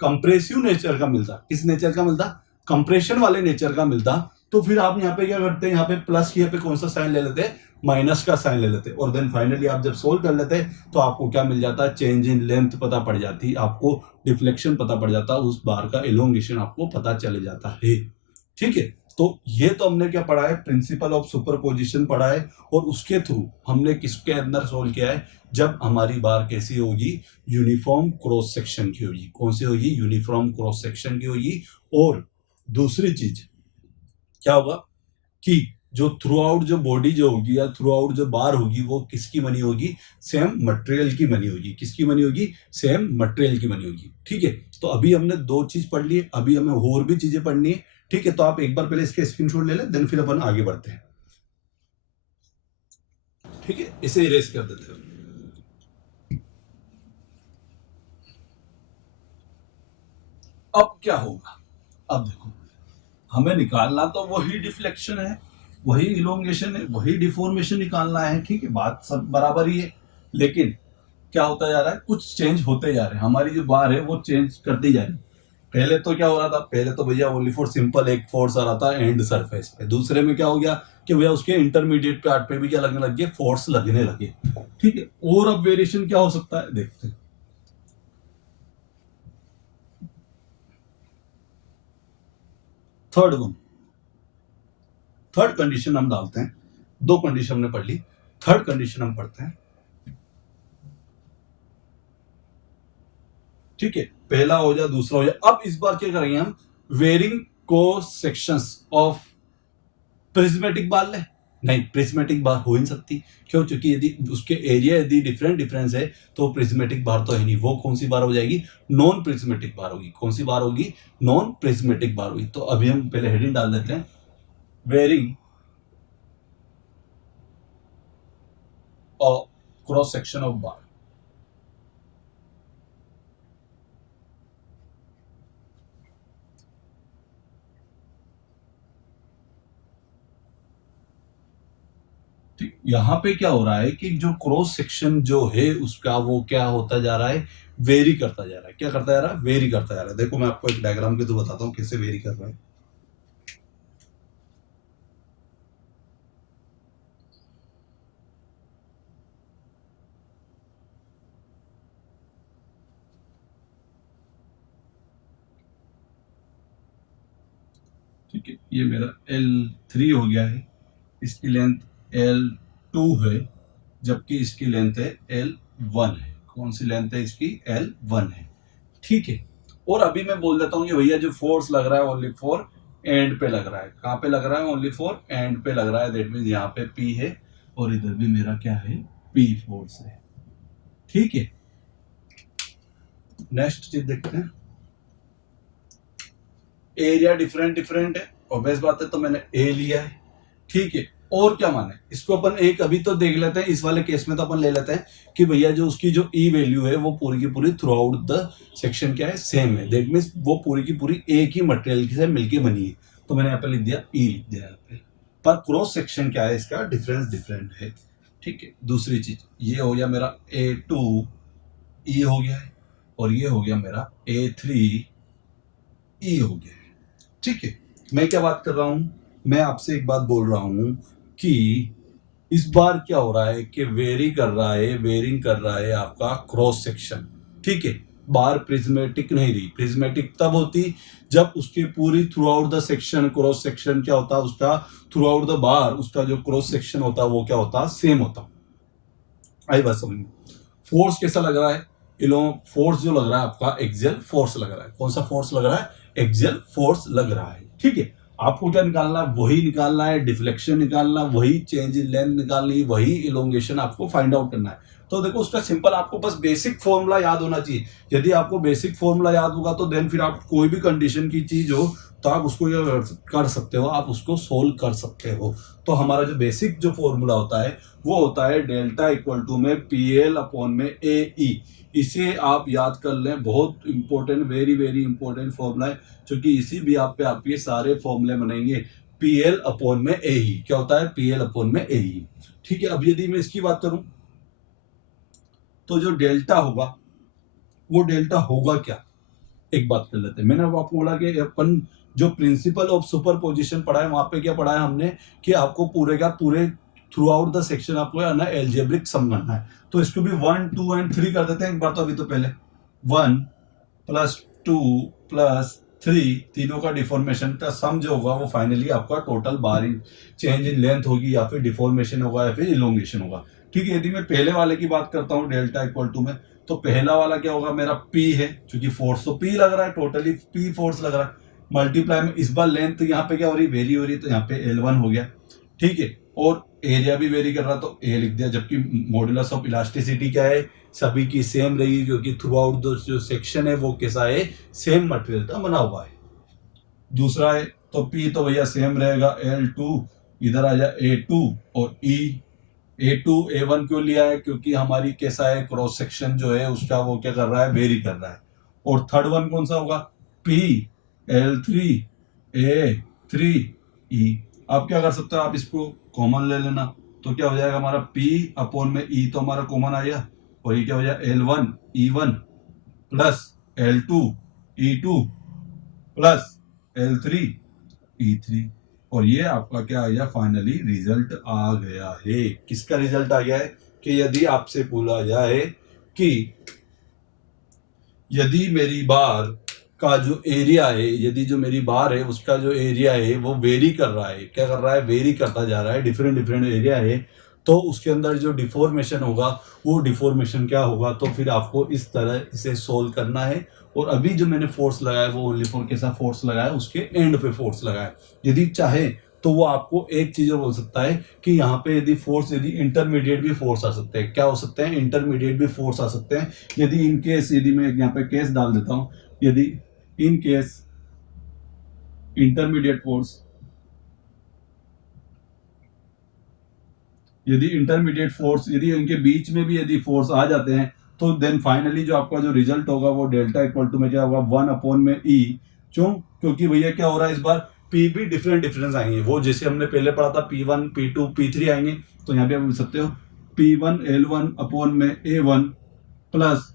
कंप्रेसिव नेचर का मिलता, किस नेचर का मिलता, कंप्रेशन वाले नेचर का मिलता, तो फिर आप यहाँ पे क्या करते हैं, यहाँ पे प्लस की यहाँ पे कौन सा साइन ले लेते हैं, माइनस का साइन ले लेते, और देन फाइनली आप जब सोल्व कर लेते तो आपको क्या मिल जाता है, चेंज इन लेंथ पता पड़ जाती, आपको डिफ्लेक्शन पता पड़ जाता, उस बार का एलोंगेशन आपको पता चल जाता है, ठीक है। तो ये तो हमने क्या पढ़ा है, प्रिंसिपल ऑफ सुपरपोजिशन पढ़ा है, और उसके थ्रू हमने किसके अंदर सोल्व किया है, जब हमारी बार कैसी होगी, यूनिफॉर्म क्रॉस सेक्शन की होगी। कौन सी होगी, यूनिफॉर्म क्रॉस सेक्शन की होगी। और दूसरी चीज क्या होगा कि जो थ्रू आउट जो बॉडी जो होगी या थ्रू आउट जो बार होगी वो किसकी बनी होगी, सेम मटेरियल की बनी होगी। किसकी बनी होगी, सेम मटेरियल की बनी होगी, ठीक है। तो अभी हमने दो चीज पढ़ ली है, अभी हमें और भी चीजें पढ़नी है, ठीक है। तो आप एक बार पहले इसके स्क्रीनशॉट ले लें, देन फिर अपन आगे बढ़ते हैं, ठीक है। इसे इरेज कर देते हैं। अब क्या होगा, अब देखो हमें निकालना तो वही डिफ्लेक्शन है, वही इलोंगेशन है, वही डिफॉर्मेशन निकालना है, ठीक है। बात सब बराबर ही है, लेकिन क्या होता जा रहा है, कुछ चेंज होते जा रहे हैं, हमारी जो बार है वो चेंज करती जा रही है। पहले तो क्या हो रहा था, पहले तो भैया ओनली फॉर सिंपल एक फोर्स आ रहा था एंड सरफेस पे। दूसरे में क्या हो गया कि भैया उसके इंटरमीडिएट पार्ट पे भी क्या लगने लग गए, फोर्स लगने लगे, ठीक है। और अब वेरिएशन क्या हो सकता है, देखते हैं। थर्ड वन, थर्ड कंडीशन हम डालते हैं, दो कंडीशन हमने पढ़ ली, थर्ड कंडीशन हम पढ़ते हैं, ठीक है। पहला हो जाए, दूसरा हो जाए। अब इस बार क्या करेंगे हम, वेरिंग को सेक्शंस ऑफ प्रिज्मेटिक बार ले, नहीं प्रिज्मेटिक बार हो ही नहीं सकती, क्यों, क्योंकि यदि उसके एरिया यदि डिफरेंस है तो प्रिज्मेटिक बार तो है नहीं। वो कौन सी बार हो जाएगी, नॉन प्रिज्मेटिक बार होगी। कौन सी बार होगी, नॉन प्रिज्मेटिक बार होगी। तो अभी हम पहले हेडिंग डाल देते हैं, वेरिंग और क्रॉस सेक्शन ऑफ बार। ठीक, यहाँ पे क्या हो रहा है कि जो क्रॉस सेक्शन जो है उसका वो क्या होता जा रहा है, वेरी करता जा रहा है। क्या करता जा रहा है, वेरी करता जा रहा है। देखो मैं आपको एक डायग्राम के थ्रू बताता हूँ कैसे वेरी कर रहा है। ठीक है, ये मेरा L3 हो गया है, इसकी लेंथ L2 है, जबकि इसकी लेंथ है L1 है। कौन सी लेंथ है इसकी, L1 है, ठीक है। और अभी मैं बोल देता हूँ कि भैया जो फोर्स लग रहा है ओनली फॉर एंड पे लग रहा है। कहाँ पे लग रहा है, ओनली फॉर एंड पे लग रहा है। दैट मीन्स यहाँ पे P है और इधर भी मेरा क्या है, P फोर्स है, ठीक है। नेक्स्ट चीज देखते हैं, एरिया डिफरेंट डिफरेंट है, ऑब्वियस बात है, तो मैंने ए लिया है, ठीक है। और क्या माने इसको अपन एक अभी तो देख लेते हैं, इस वाले केस में तो अपन ले लेते हैं कि भैया जो उसकी जो ई वैल्यू है वो पूरी की पूरी थ्रू आउट द सेक्शन क्या है, सेम है। दैट मीन्स वो पूरी की पूरी एक ही मटेरियल से मिलके बनी है, तो मैंने यहाँ पे लिख दिया ई लिख दिया यहाँ पे। पर क्रॉस सेक्शन क्या है, इसका डिफरेंस डिफरेंट है, ठीक है। दूसरी चीज ये हो गया मेरा A2 ई हो गया है, और ये हो गया मेरा A3 ई हो गया है, ठीक है। मैं क्या बात कर रहा हूं, मैं आपसे एक बात बोल रहा हूं कि इस बार क्या हो रहा है कि वेरिंग कर रहा है आपका क्रॉस सेक्शन, ठीक है। बार प्रिज्मेटिक नहीं रही, प्रिज्मेटिक तब होती जब उसके पूरी through out the section cross section क्या होता, उसका थ्रू आउट द बार उसका जो क्रॉस सेक्शन होता वो क्या होता, सेम होता। आई बात समझ में। फोर्स कैसा लग रहा है, फोर्स जो लग रहा है आपका एक्सियल फोर्स लग रहा है। कौन सा फोर्स लग रहा है, एक्सियल फोर्स लग रहा है, ठीक है। आपको क्या निकालना है, वही निकालना है, डिफ्लेक्शन निकालना, वही चेंज इन लेंथ निकालनी, वही इलोंगेशन आपको फाइंड आउट करना है। तो देखो उसका सिंपल, आपको बस बेसिक फॉर्मूला याद होना चाहिए। यदि आपको बेसिक फॉर्मूला याद होगा तो देन फिर आप कोई भी कंडीशन की चीज हो तो आप उसको कर सकते हो, आप उसको सोल्व कर सकते हो। तो हमारा जो बेसिक जो फॉर्मूला होता है वो होता है डेल्टा इक्वल टू में PL अपॉन में AE। इसे आप याद कर लें, बहुत important, very very important formula है, क्योंकि इसी भी आप पे आपके सारे फॉर्मूले बनेंगे। PL अपॉन में AE क्या होता है, PL अपॉन में AE, ठीक है। अब यदि मैं इसकी बात करूं तो जो डेल्टा होगा वो डेल्टा होगा क्या, एक बात कर लेते हैं। मैंने आपको बोला कि अपन जो प्रिंसिपल ऑफ सुपरपोजिशन पढ़ा है वहां पे क्या पढ़ा है हमने कि आपको पूरे का पूरे थ्रू आउट द सेक्शन आपको है ना एल्जेब्रिक सम करना है। तो इसको भी 1 2 एंड 3 कर देते हैं एक बार। तो अभी तो पहले 1 + 2 + 3 तीनों का डिफॉर्मेशन का सम जो होगा वो फाइनली आपका total bar change in length होगी, या फिर डिफॉर्मेशन होगा, या फिर इलोंगेशन होगा, ठीक है। यदि मैं पहले वाले की बात करता हूँ डेल्टा इक्वल टू में, तो पहला वाला क्या होगा मेरा P है, क्योंकि फोर्स तो P लग रहा है, टोटली P फोर्स लग रहा है, मल्टीप्लाई में इस बार लेंथ यहाँ पे क्या हो रही, वेरी हो रही है, तो यहाँ पे L1 हो गया, ठीक है। और एरिया भी वेरी कर रहा तो A लिख दिया, जबकि मॉडुलस ऑफ इलास्टिसिटी क्या है, सभी की सेम रहेगी, क्योंकि थ्रू आउट जो सेक्शन है वो कैसा है, सेम मटेरियल का बना हुआ है। दूसरा है तो P तो भैया सेम रहेगा, L2 इधर आ जा A2, और A2 A1 क्यों लिया है, क्योंकि हमारी कैसा है क्रॉस सेक्शन जो है उसका वो क्या कर रहा है, वेरी कर रहा है। और थर्ड वन कौन सा होगा, P L3 A3 E। आप क्या कर सकते हो, आप इसको कॉमन ले लेना, तो क्या हो जाएगा हमारा P अपॉन में E तो हमारा कॉमन आ गया, और ये क्या हो जाएगा L1 E1 plus L2 E2 plus L3 E3। और ये आपका क्या आ गया, फाइनली रिजल्ट आ गया है। किसका रिजल्ट आ गया है कि यदि आपसे बोला जाए कि यदि मेरी बार का जो एरिया है, यदि जो मेरी बार है उसका जो एरिया है वो वेरी कर रहा है, क्या कर रहा है, वेरी करता जा रहा है, डिफरेंट डिफरेंट एरिया है, तो उसके अंदर जो डिफॉर्मेशन होगा वो डिफॉर्मेशन क्या होगा, तो फिर आपको इस तरह इसे सोल्व करना है। और अभी जो मैंने फोर्स लगाया वो ओनली फॉर कैसा फोर्स लगाया, उसके एंड पे फोर्स लगाया। यदि चाहे तो वो आपको एक चीज और बोल सकता है कि यहाँ पे यदि फोर्स, यदि इंटरमीडिएट भी फोर्स आ सकते हैं, क्या हो सकते हैं, इंटरमीडिएट भी फोर्स आ सकते हैं। यदि इन केस, यदि मैं यहाँ पे केस डाल देता हूँ, यदि इन केस इंटरमीडिएट फोर्स, यदि इंटरमीडिएट फोर्स, यदि इनके बीच में भी यदि फोर्स आ जाते हैं, तो देन फाइनली जो आपका जो रिजल्ट होगा वो डेल्टा इक्वल टू में क्या होगा, 1 अपॉन में E। क्यों, क्योंकि भैया क्या हो रहा है इस बार P भी डिफरेंस आएंगे, वो जैसे हमने पहले पढ़ा था P1 P2 P3 आएंगे, तो यहाँ पे आप बोल सकते हो P1 L1 अपॉन में A1 plus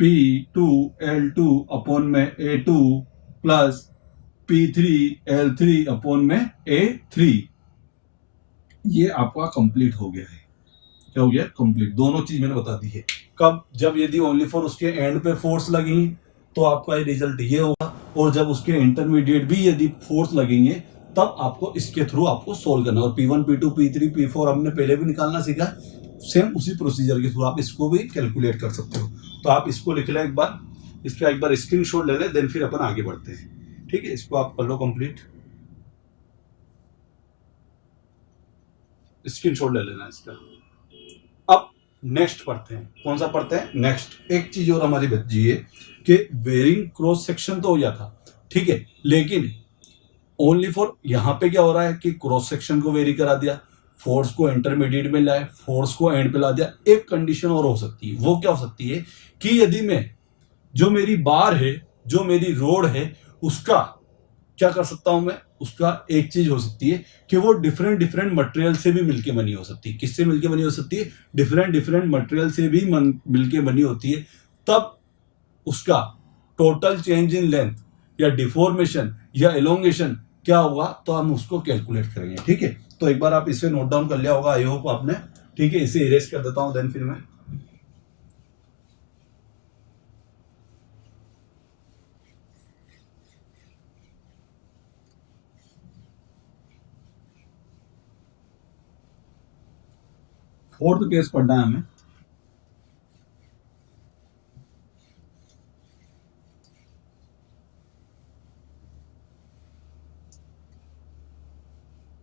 P2 L2 upon में A2 plus P3 L3 upon में A3। ये आपका कंप्लीट हो गया है, क्या हो गया, कंप्लीट। दोनों चीज मैंने बता दी है। कब, जब यदि ओनली फॉर उसके एंड पे फोर्स लगेंगे तो आपका रिजल्ट ये होगा, और जब उसके इंटरमीडिएट भी यदि फोर्स लगेंगे तब आपको इसके थ्रू आपको सोल्व करना। और P1 P2 P3 P4 हमने पहले भी निकालना सीखा, सेम उसी प्रोसीजर के थ्रू आप इसको भी कैलकुलेट कर सकते हो। तो आप इसको लिख लें एक बार, इसका एक बार स्क्रीनशॉट ले लें, देन फिर अपन आगे बढ़ते हैं, ठीक है। इसको आप कर लो कंप्लीट, स्क्रीनशॉट ले लेना इसका। अब नेक्स्ट पढ़ते हैं, कौन सा पढ़ते हैं, नेक्स्ट। एक चीज और हमारी बची है कि वेरिंग क्रॉस सेक्शन तो हो गया था, ठीक है, लेकिन ओनली फॉर यहाँ पे क्या हो रहा है कि क्रॉस सेक्शन को वेरी करा दिया, फोर्स को इंटरमीडिएट में लाए, फोर्स को एंड पे ला दिया। एक कंडीशन और हो सकती है, वो क्या हो सकती है कि यदि मैं जो मेरी बार है, जो मेरी रोड है, उसका क्या कर सकता हूं मैं, उसका एक चीज हो सकती है कि वो डिफरेंट डिफरेंट मटेरियल से भी मिलके बनी हो सकती है। किससे मिलके बनी हो सकती है? डिफरेंट डिफरेंट मटेरियल से भी मिलके बनी होती है। तब उसका टोटल चेंज इन लेंथ या डिफॉर्मेशन या एलोंगेशन क्या होगा, तो हम उसको कैलकुलेट करेंगे। ठीक है, तो एक बार आप इसे नोट डाउन कर लिया होगा, आई होप आपने। ठीक है, इसे इरेज कर देता हूं, देन फिर मैं फोर्थ केस पढ़ना है हमें।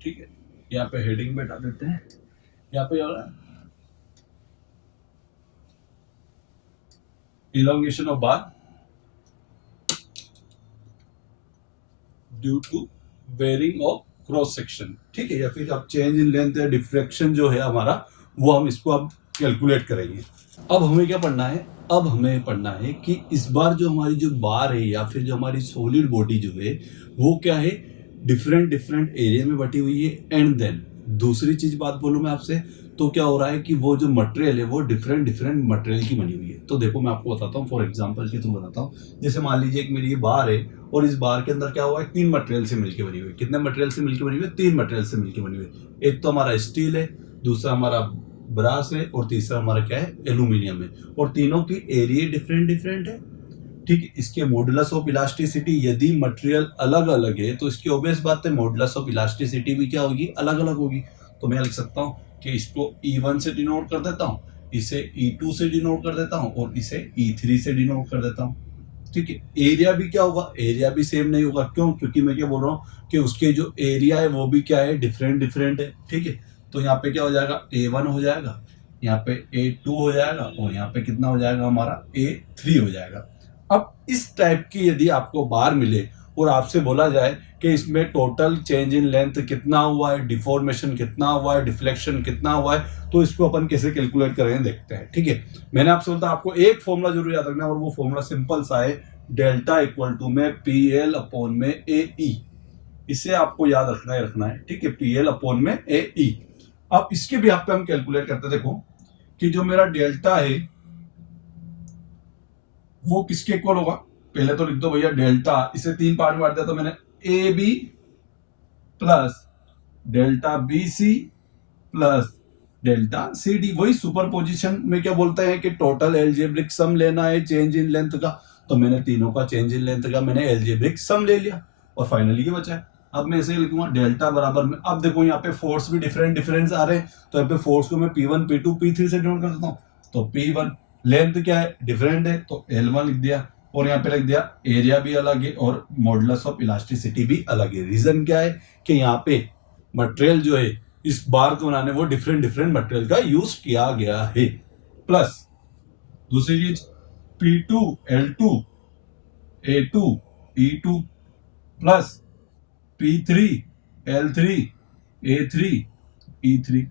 ठीक है, यहाँ पे हेडिंग बैठा देते हैं। यहाँ पे elongation of bar due to varying of cross section. ठीक है, या फिर अब चेंज इन लेंथ या डिफ्रेक्शन जो है हमारा, वो हम इसको अब कैलकुलेट करेंगे। अब हमें क्या पढ़ना है? अब हमें पढ़ना है कि इस बार जो हमारी जो बार है या फिर जो हमारी सॉलिड बॉडी जो है, वो क्या है, डिफरेंट डिफरेंट एरिया में बटी हुई है। एंड देन दूसरी चीज बात बोलूं मैं आपसे, तो क्या हो रहा है कि वो जो मटेरियल है वो डिफरेंट डिफरेंट मटेरियल की बनी हुई है। तो देखो मैं आपको बताता हूँ, फॉर एग्जांपल के थ्रू बताता हूँ। जैसे मान लीजिए एक मेरी ये बार है और इस बार के अंदर क्या हुआ है, 3 मटेरियल से मिलकर बनी हुई है। कितने मटेरियल से मिलकर बनी हुई है? 3 मटेरियल से मिलकर बनी हुई है। एक तो हमारा स्टील है, दूसरा हमारा ब्रास है, और तीसरा हमारा क्या है, एल्यूमिनियम है। और तीनों की एरिया डिफरेंट डिफरेंट है। ठीक है, इसके मॉडुलस ऑफ इलास्टिसिटी, यदि मटेरियल अलग अलग है तो इसकी ऑब्वियस बात है मॉडुलस ऑफ इलास्टिसिटी भी क्या होगी, अलग अलग होगी। तो मैं लिख सकता हूँ कि इसको E1 से डिनोट कर देता हूँ, इसे E2 से डिनोट कर देता हूँ, और इसे E3 से डिनोट कर देता हूँ। ठीक है, एरिया भी क्या होगा, एरिया भी सेम नहीं होगा। क्यों? क्योंकि मैं क्या बोल रहा हूँ कि उसके जो एरिया है वो भी क्या है, डिफरेंट डिफरेंट है। ठीक है, तो यहाँ पे क्या हो जाएगा, A1 हो जाएगा, यहाँ पे A2 हो जाएगा, और यहाँ पे कितना हो जाएगा हमारा, A3 हो जाएगा। अब इस टाइप की यदि आपको बार मिले और आपसे बोला जाए कि इसमें टोटल चेंज इन लेंथ कितना हुआ है, डिफॉर्मेशन कितना हुआ है, डिफ्लेक्शन कितना हुआ है, तो इसको अपन कैसे कैलकुलेट करेंगे देखते हैं। ठीक है, मैंने आपसे बोला आपको एक फॉर्मूला जरूर याद रखना है, और वो फॉर्मूला सिंपल सा है, डेल्टा इक्वल टू में PL अपॉन में AE। इसे आपको याद रखना है। ठीक है, PL अपॉन में AE। अब इसके भी आप पे हम कैलकुलेट करते हैं। देखो कि जो मेरा डेल्टा है वो किसके इक्वल होगा, पहले तो लिख दो भैया डेल्टा, इसे 3 पार्ट में बांट दिया, तो मैंने AB plus delta BC plus delta CD। वही सुपरपोजिशन में क्या बोलते हैं कि टोटल एल्जेब्रिक सम लेना है चेंज इन लेंथ का। तो मैंने तीनों का चेंज इन लेंथ का मैंने एल्जेब्रिक सम ले लिया, और फाइनली ये बचा है। अब मैं ऐसे लिखूंगा डेल्टा बराबर में, अब देखो यहाँ पे फोर्स भी डिफरेंट डिफरेंस आ रहे हैं, तो यहाँ पे फोर्स को मैं P1 P2 P3 से डिनोट कर देता हूँ। तो P1 लेंथ क्या है, डिफरेंट है, तो L1 लिख दिया, और यहाँ पे लिख दिया एरिया भी अलग है और मॉडुलस ऑफ इलास्टिसिटी भी अलग है। रीजन क्या है कि यहाँ पे मटेरियल जो है इस बार को बनाने वो डिफरेंट डिफरेंट मटेरियल का यूज किया गया है। प्लस दूसरी चीज P2 L2 A2 E2 plus P3 L3 A3 E3।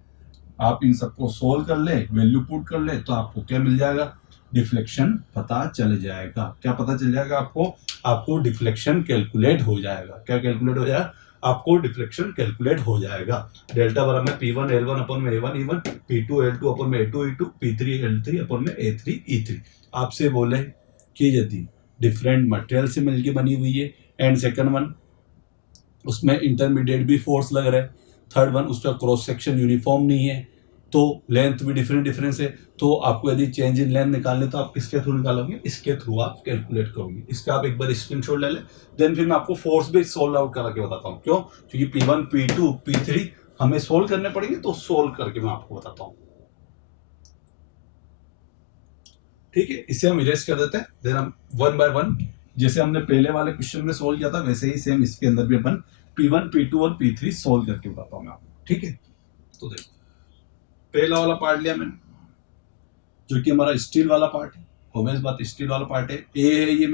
आप इन सबको सोल्व कर ले, वैल्यू पुट कर ले, तो आपको क्या मिल जाएगा, डिफ्लेक्शन पता चल जाएगा। क्या पता चल जाएगा आपको? आपको डिफ्लेक्शन कैलकुलेट हो जाएगा। क्या कैलकुलेट हो जाएगा? आपको डिफ्लेक्शन कैलकुलेट हो जाएगा। डेल्टा बराबर में P1 L1 अपॉन में A1 E1, P2 L2 upon में A2 E2, P3 L3 upon में A3 E3। आपसे बोले कि यदि डिफरेंट मटेरियल से मिलकर बनी हुई है, एंड सेकंड वन उसमें इंटरमीडिएट भी फोर्स लग रहा है, थर्ड वन उसका क्रॉस सेक्शन यूनिफॉर्म नहीं है, तो लेंथ भी डिफरेंट डिफरेंस है, तो आपको यदि चेंज इन लेंथ निकालने तो आप किसके थ्रू निकालोगे, इसके थ्रू आप कैलकुलेट करोगे। इसका आप एक बार स्क्रीनशॉट ले लें, देन फिर मैं आपको फोर्स भी सोल्व आउट करा के बताता हूँ। क्यों? क्योंकि P1 P2 P3 हमें सोल्व करने पड़ेंगे, तो सोल्व करके मैं आपको बताता हूँ। ठीक है, इसे हम इरेज कर देते हैं, देन हम वन बाय वन जैसे हमने पहले वाले क्वेश्चन में सोल्व किया था वैसे ही सेम इसके अंदर भी अपन P1 P2 और P3 सोल्व करके बताता हूँ मैं आपको। ठीक है, तो देखो पहला वाला पार्ट लिया मैंने जो कि हमारा स्टील वाला पार्ट है, ऑब्वियस बात स्टील वाला पार्ट है। ए है ये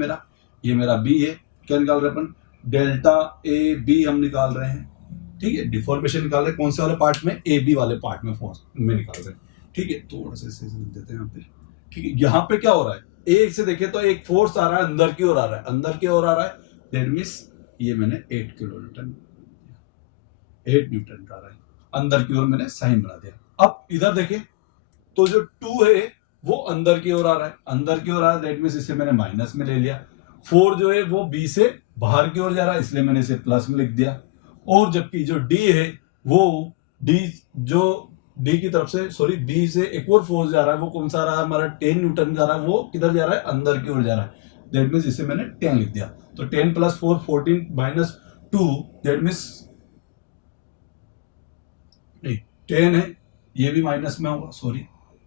मेरा बी है। क्या निकाल रहे हैं अपन? डेल्टा A B हम निकाल रहे हैं। ठीक है, डिफॉर्मेशन निकाल रहे कौन से वाले पार्ट में, ए बी वाले पार्ट में फोर्स में निकाल रहे हैं। ठीक है, थोड़ा सा इसे लिख देते हैं यहाँ पे। ठीक है, यहाँ पे क्या हो रहा है, एक से देखे तो एक फोर्स आ रहा है अंदर की ओर आ रहा है, अंदर की ओर आ रहा है, दैट मीन्स ये मैंने 8 किलो न्यूटन, 8 न्यूटन का आ रहा है, अंदर की ओर मैंने साइन बना दिया। अब इधर देखे तो जो 2 है वो अंदर की ओर आ रहा है, अंदर की ओर आ रहा है, दैट मीन्स इसे मैंने माइनस में ले लिया। 4 जो है वो बी से बाहर की ओर जा रहा है, इसलिए मैंने इसे प्लस में लिख दिया। और जबकि जो डी है वो डी जो डी की तरफ से सॉरी बी से एक और फोर्स जा रहा है, वो कौन सा रहा है हमारा 10 न्यूटन जा रहा है, वो किधर जा रहा है, अंदर की ओर जा रहा है, दैट मीन्स इसे मैंने 10 लिख दिया। तो 10 + 4 14 माइनस 2 दैट मीन्स 10 है, ये भी माइनस में होगा, सॉरी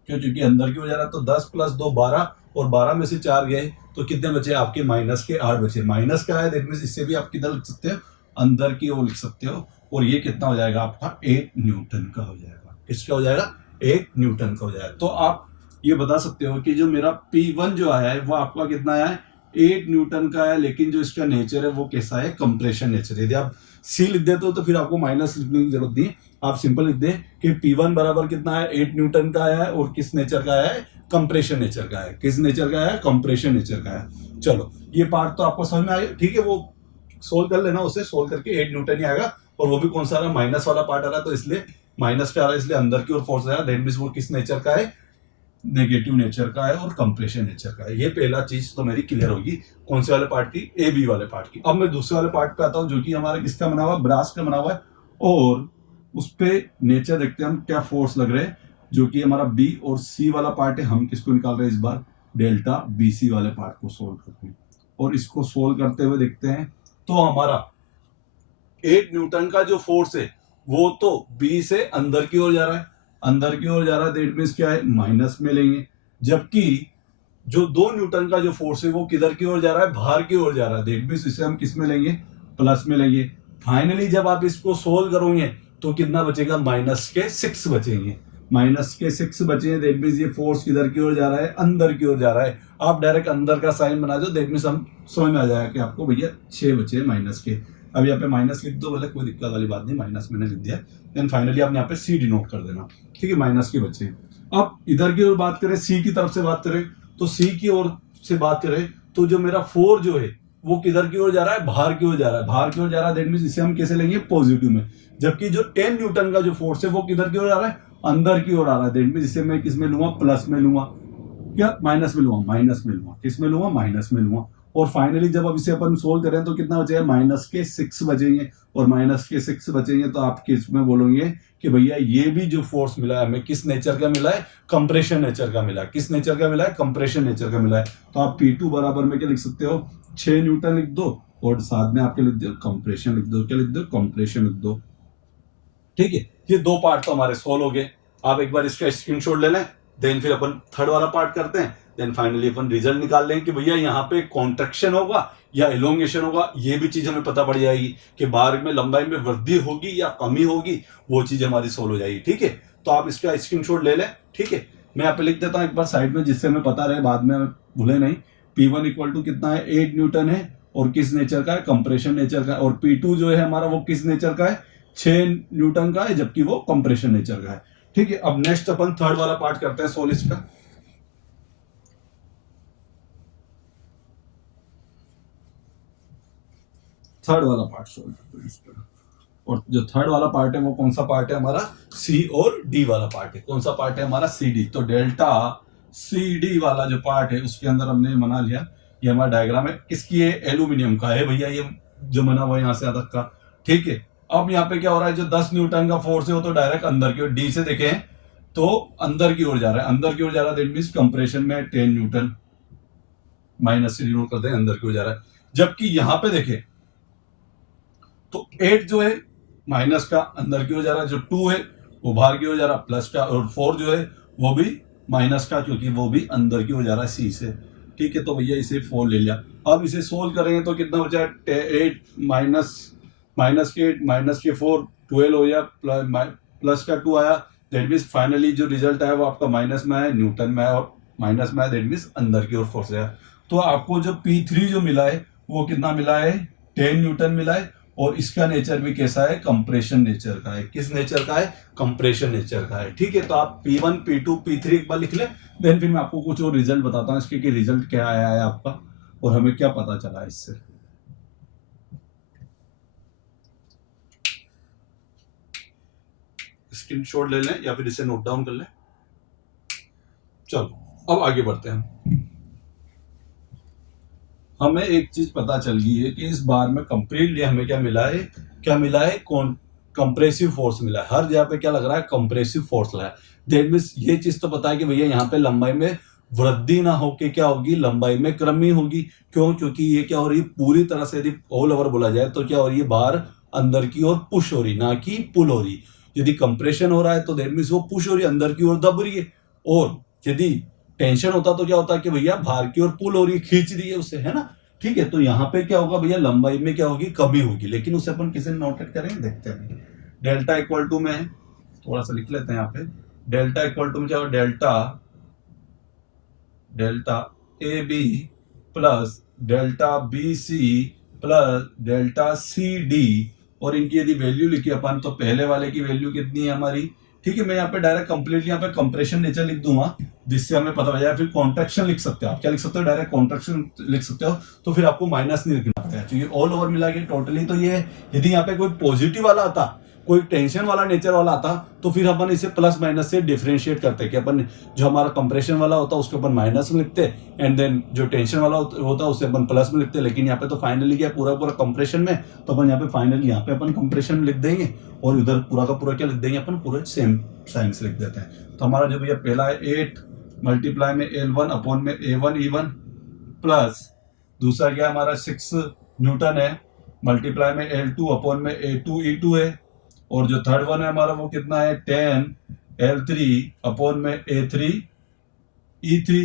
क्यों, क्योंकि अंदर की ओर जा रहा है। तो 10 + 2 12 और 12 में से 4 गए तो कितने बचे आपके, माइनस के 8 बचे। माइनस का है दैट मीन्स इससे भी आप किधर लिख सकते हो, अंदर की ओर लिख सकते हो। और ये कितना हो जाएगा आपका, 8 न्यूटन का हो जाएगा। किसका हो जाएगा, 8 न्यूटन का हो जाएगा। तो आप ये बता सकते हो कि जो मेरा P1 जो आया है वो आपका कितना आया है, 8 न्यूटन का है, लेकिन जो इसका नेचर है वो कैसा है, कंप्रेशन नेचर। यदि आप सी लिख देते हो तो फिर आपको माइनस लिखने की जरूरत नहीं है, आप सिंपल लिख दे कि P1 बराबर कितना है, 8 न्यूटन का आया है, और किस नेचर का आया है, कंप्रेशन नेचर का है। किस नेचर का है, कंप्रेशन नेचर का है। चलो ये पार्ट तो आपको समझ में आया, ठीक है, वो सोल्व कर लेना, उसे सोल्व करके 8 न्यूटन ही आएगा। और वो भी कौन सा आ रहा है, माइनस वाला पार्ट आ रहा है, तो इसलिए माइनस का आ रहा है, इसलिए अंदर की ओर फोर्स आया, दैट मींस वो किस नेचर का है, नेगेटिव नेचर का है और कंप्रेशन नेचर का है। ये पहला चीज तो मेरी क्लियर होगी कौन से वाले पार्ट की, ए बी वाले पार्ट की। अब मैं दूसरे वाले पार्ट पे आता हूँ, जो कि हमारा किसका बना हुआ है, ब्रास का बना हुआ है, और उस पे नेचर देखते हैं हम क्या फोर्स लग रहे हैं, जो कि हमारा बी और सी वाला पार्ट है। हम किसको निकाल रहे हैं इस बार, डेल्टा बी सी वाले पार्ट को सोल्व करते हैं। और इसको सोल्व करते हुए देखते हैं तो हमारा 8 न्यूटन का जो फोर्स है वो तो बी से अंदर की ओर जा रहा है, अंदर की ओर जा रहा है, दैट मींस क्या है, माइनस में लेंगे। जबकि जो 2 न्यूटन का जो फोर्स है वो किधर की ओर जा रहा है, बाहर की ओर जा रहा है, दैट मींस इसे हम किस में लेंगे, प्लस में लेंगे। फाइनली जब आप इसको सोल्व करोगे तो कितना बचेगा, -6 बचेंगे, -6 बचे, दैट मींस ये फोर्स किधर की ओर जा रहा है, अंदर की ओर जा रहा है। आप डायरेक्ट अंदर का साइन बना दो, दैट मींस हम समझ में आ जाएगा कि आपको भैया 6 बचे माइनस के। अब यहाँ पे माइनस लिख दो, बोले कोई दिक्कत वाली बात नहीं, माइनस मैंने लिख दिया। देन फाइनली आप यहाँ पे सी डिनोट कर देना, ठीक है, माइनस के बचे। अब इधर की ओर बात करें, सी की तरफ से बात करें, तो सी की ओर से बात करें तो जो मेरा 4 जो है वो किधर की ओर जा रहा है, बाहर की ओर जा रहा है, बाहर की ओर जा रहा है, दैट मींस इसे हम कैसे लेंगे, पॉजिटिव में। जबकि जो 10 न्यूटन का जो फोर्स है वो किधर की ओर आ रहा है, अंदर की ओर आ रहा है, दैट मींस इसे मैं किस में लूंगा, प्लस में लूंगा, क्या माइनस में लूंगा, माइनस में लूंगा, किस में लूंगा, माइनस में लूंगा। और फाइनली जब अब इसे अपन सोल्व करें तो कितना बचेगा, -6 बचेंगे। और -6 बचेंगे तो आप किस में बोलोगे कि भैया ये भी जो फोर्स मिला है हमें किस नेचर का मिला है, कंप्रेशन नेचर का मिला है। किस नेचर का मिला है, कंप्रेशन नेचर का मिला है। तो आप P2 बराबर में क्या लिख सकते हो, 6 न्यूटन लिख दो, और साथ में आपके लिख दो कंप्रेशन लिख दो, क्या लिख दो, कंप्रेशन लिख दो। ठीक है, ये 2 पार्ट तो हमारे सोल्व हो गए। आप एक बार इसका स्क्रीनशॉट ले लें, देन फिर अपन थर्ड वाला पार्ट करते हैं। देन फाइनली अपन रिजल्ट निकाल लें कि भैया यहाँ पे कॉन्ट्रैक्शन होगा या एलोंगेशन होगा, ये भी चीज हमें पता पड़ जाएगी कि बार में लंबाई में वृद्धि होगी या कमी होगी, वो चीज हमारी सोल्व हो जाएगी। ठीक है, तो आप इसका स्क्रीनशॉट ले लें। ठीक है, मैं यहाँ पे लिख देता हूँ एक बार साइड में, जिससे हमें पता रहे, बाद में भूले नहीं। P1 इक्वल टू कितना है, 8 न्यूटन है, और किस नेचर का है, कंप्रेशन नेचर का। और P2 जो है हमारा वो किस नेचर का है, 6 न्यूटन का है, जबकि वो कंप्रेशन नेचर का है। ठीक है, अब नेक्स्ट अपन थर्ड वाला पार्ट करते हैं सोल्व इसका। थर्ड वाला पार्ट सोल्व करते हैं इसका। और जो थर्ड वाला पार्ट है वो कौन सा पार्ट है हमारा, सी और डी वाला पार्ट है। कौन सा पार्ट है हमारा, सी डी। तो डेल्टा सी डी वाला जो पार्ट है उसके अंदर हमने बना लिया, ये हमारा डायग्राम है। किसकी है, एल्यूमिनियम का है भैया, ये जो बना हुआ है यहाँ से यहाँ तक का। ठीक है, अब यहाँ पे क्या हो रहा है, जो 10 न्यूटन का फोर्स है वो तो डायरेक्ट अंदर की ओर, डी से देखें तो अंदर की ओर जा रहा है, अंदर की ओर जा रहा है, दैट मींस कंप्रेशन में 10 न्यूटन, माइनस से डिनोट करते हैं, अंदर की ओर जा रहा है। जबकि यहाँ पे देखें तो 8 जो है माइनस का अंदर की ओर जा रहा है, जो 2 है वो बाहर की ओर जा रहा है प्लस का, और 4 जो है वो भी माइनस का, क्योंकि वो भी अंदर की ओर जा रहा है सी से। ठीक है, तो भैया इसे 4 ले लिया। अब इसे सोल्व करेंगे तो कितना बचा, 8 माइनस के 4 12 हो गया, प्लस का 2 आया, दैट मीन्स फाइनली जो रिजल्ट आया वो आपका माइनस में है, न्यूटन में है, और माइनस में है, दैट मीन्स अंदर की ओर फोर्स है। तो आपको जो P3 जो मिला है वो कितना मिला है, 10 न्यूटन मिला है। और इसका नेचर भी कैसा है, कंप्रेशन नेचर का है। किस नेचर का है, कंप्रेशन नेचर का है। ठीक है, तो आप P1 P2 P3 एक बार लिख ले, देन फिर मैं आपको कुछ और रिजल्ट बताता हूँ इसके कि रिजल्ट क्या आया है आपका और हमें क्या पता चला इससे। स्क्रीनशॉट ले लें या फिर इसे नोट डाउन कर लें। चलो अब आगे बढ़ते हैं। हमें एक चीज पता चल गई है कि इस बार में कंप्लीटली हमें क्या मिला है, कंप्रेसिव फोर्स मिला है। हर जगह पे क्या लग रहा है, कंप्रेसिव फोर्स लगा है। दैट मीन्स ये चीज तो पता है कि भैया यहाँ पे लंबाई में वृद्धि ना होके क्या होगी, लंबाई में कमी होगी। क्यों, क्योंकि ये क्या हो रही है, पूरी तरह से यदि ऑल ओवर बोला जाए तो क्या हो रही है, बार अंदर की ओर पुश हो रही, ना कि पुल हो रही। यदि कंप्रेशन हो रहा है तो दैट मीन्स वो पुश हो रही है, अंदर की ओर दब रही है। और यदि टेंशन होता तो क्या होता है कि भैया बाहर की ओर पुल हो रही है, खींच रही है उसे, है ना। ठीक है, तो यहाँ पे क्या होगा भैया, लंबाई में क्या होगी, कमी होगी। लेकिन उसे अपन किसे नोटेट करेंगे, देखते हैं। डेल्टा इक्वल टू में थोड़ा सा लिख लेते हैं यहाँ पे, डेल्टा इक्वल टू में क्या होगा, delta A B plus delta B C plus delta C D. और इनकी यदि वैल्यू लिखी अपन तो पहले वाले की वैल्यू कितनी है हमारी। ठीक है, मैं यहाँ पे डायरेक्ट कंप्लीटली यहाँ पे कंप्रेशन नेचर लिख दूंगा, जिससे हमें पता चल जाए। फिर कॉन्ट्रैक्शन लिख सकते हो, आप क्या लिख सकते हो, डायरेक्ट कॉन्ट्रैक्शन लिख सकते हो, तो फिर आपको माइनस नहीं लिखना पड़ेगा क्योंकि ऑल ओवर मिला के टोटली तो ये। यदि यहाँ पे कोई पॉजिटिव वाला आता, कोई टेंशन वाला नेचर वाला आता, तो फिर अपन इसे प्लस माइनस से डिफरेंशिएट करते कि अपन जो हमारा कंप्रेशन वाला होता है उसको अपन माइनस में लिखते, एंड देन जो टेंशन वाला होता है उसे अपन प्लस में लिखते। लेकिन यहाँ पे तो फाइनली क्या पूरा पूरा कंप्रेशन में, तो अपन यहाँ पे फाइनली यहाँ पे अपन कंप्रेशन में लिख देंगे और उधर पूरा का पूरा क्या लिख देंगे, अपन पूरा सेम साइन से लिख देते हैं। तो हमारा जो भैया पहला है 8 मल्टीप्लाई में L1 अपॉन में A1 E1 प्लस दूसरा क्या हमारा 6 न्यूटन है मल्टीप्लाई में L2 अपॉन में A2 E2 है। और जो थर्ड वन है हमारा वो कितना है 10 L3 अपॉन में A3 E3।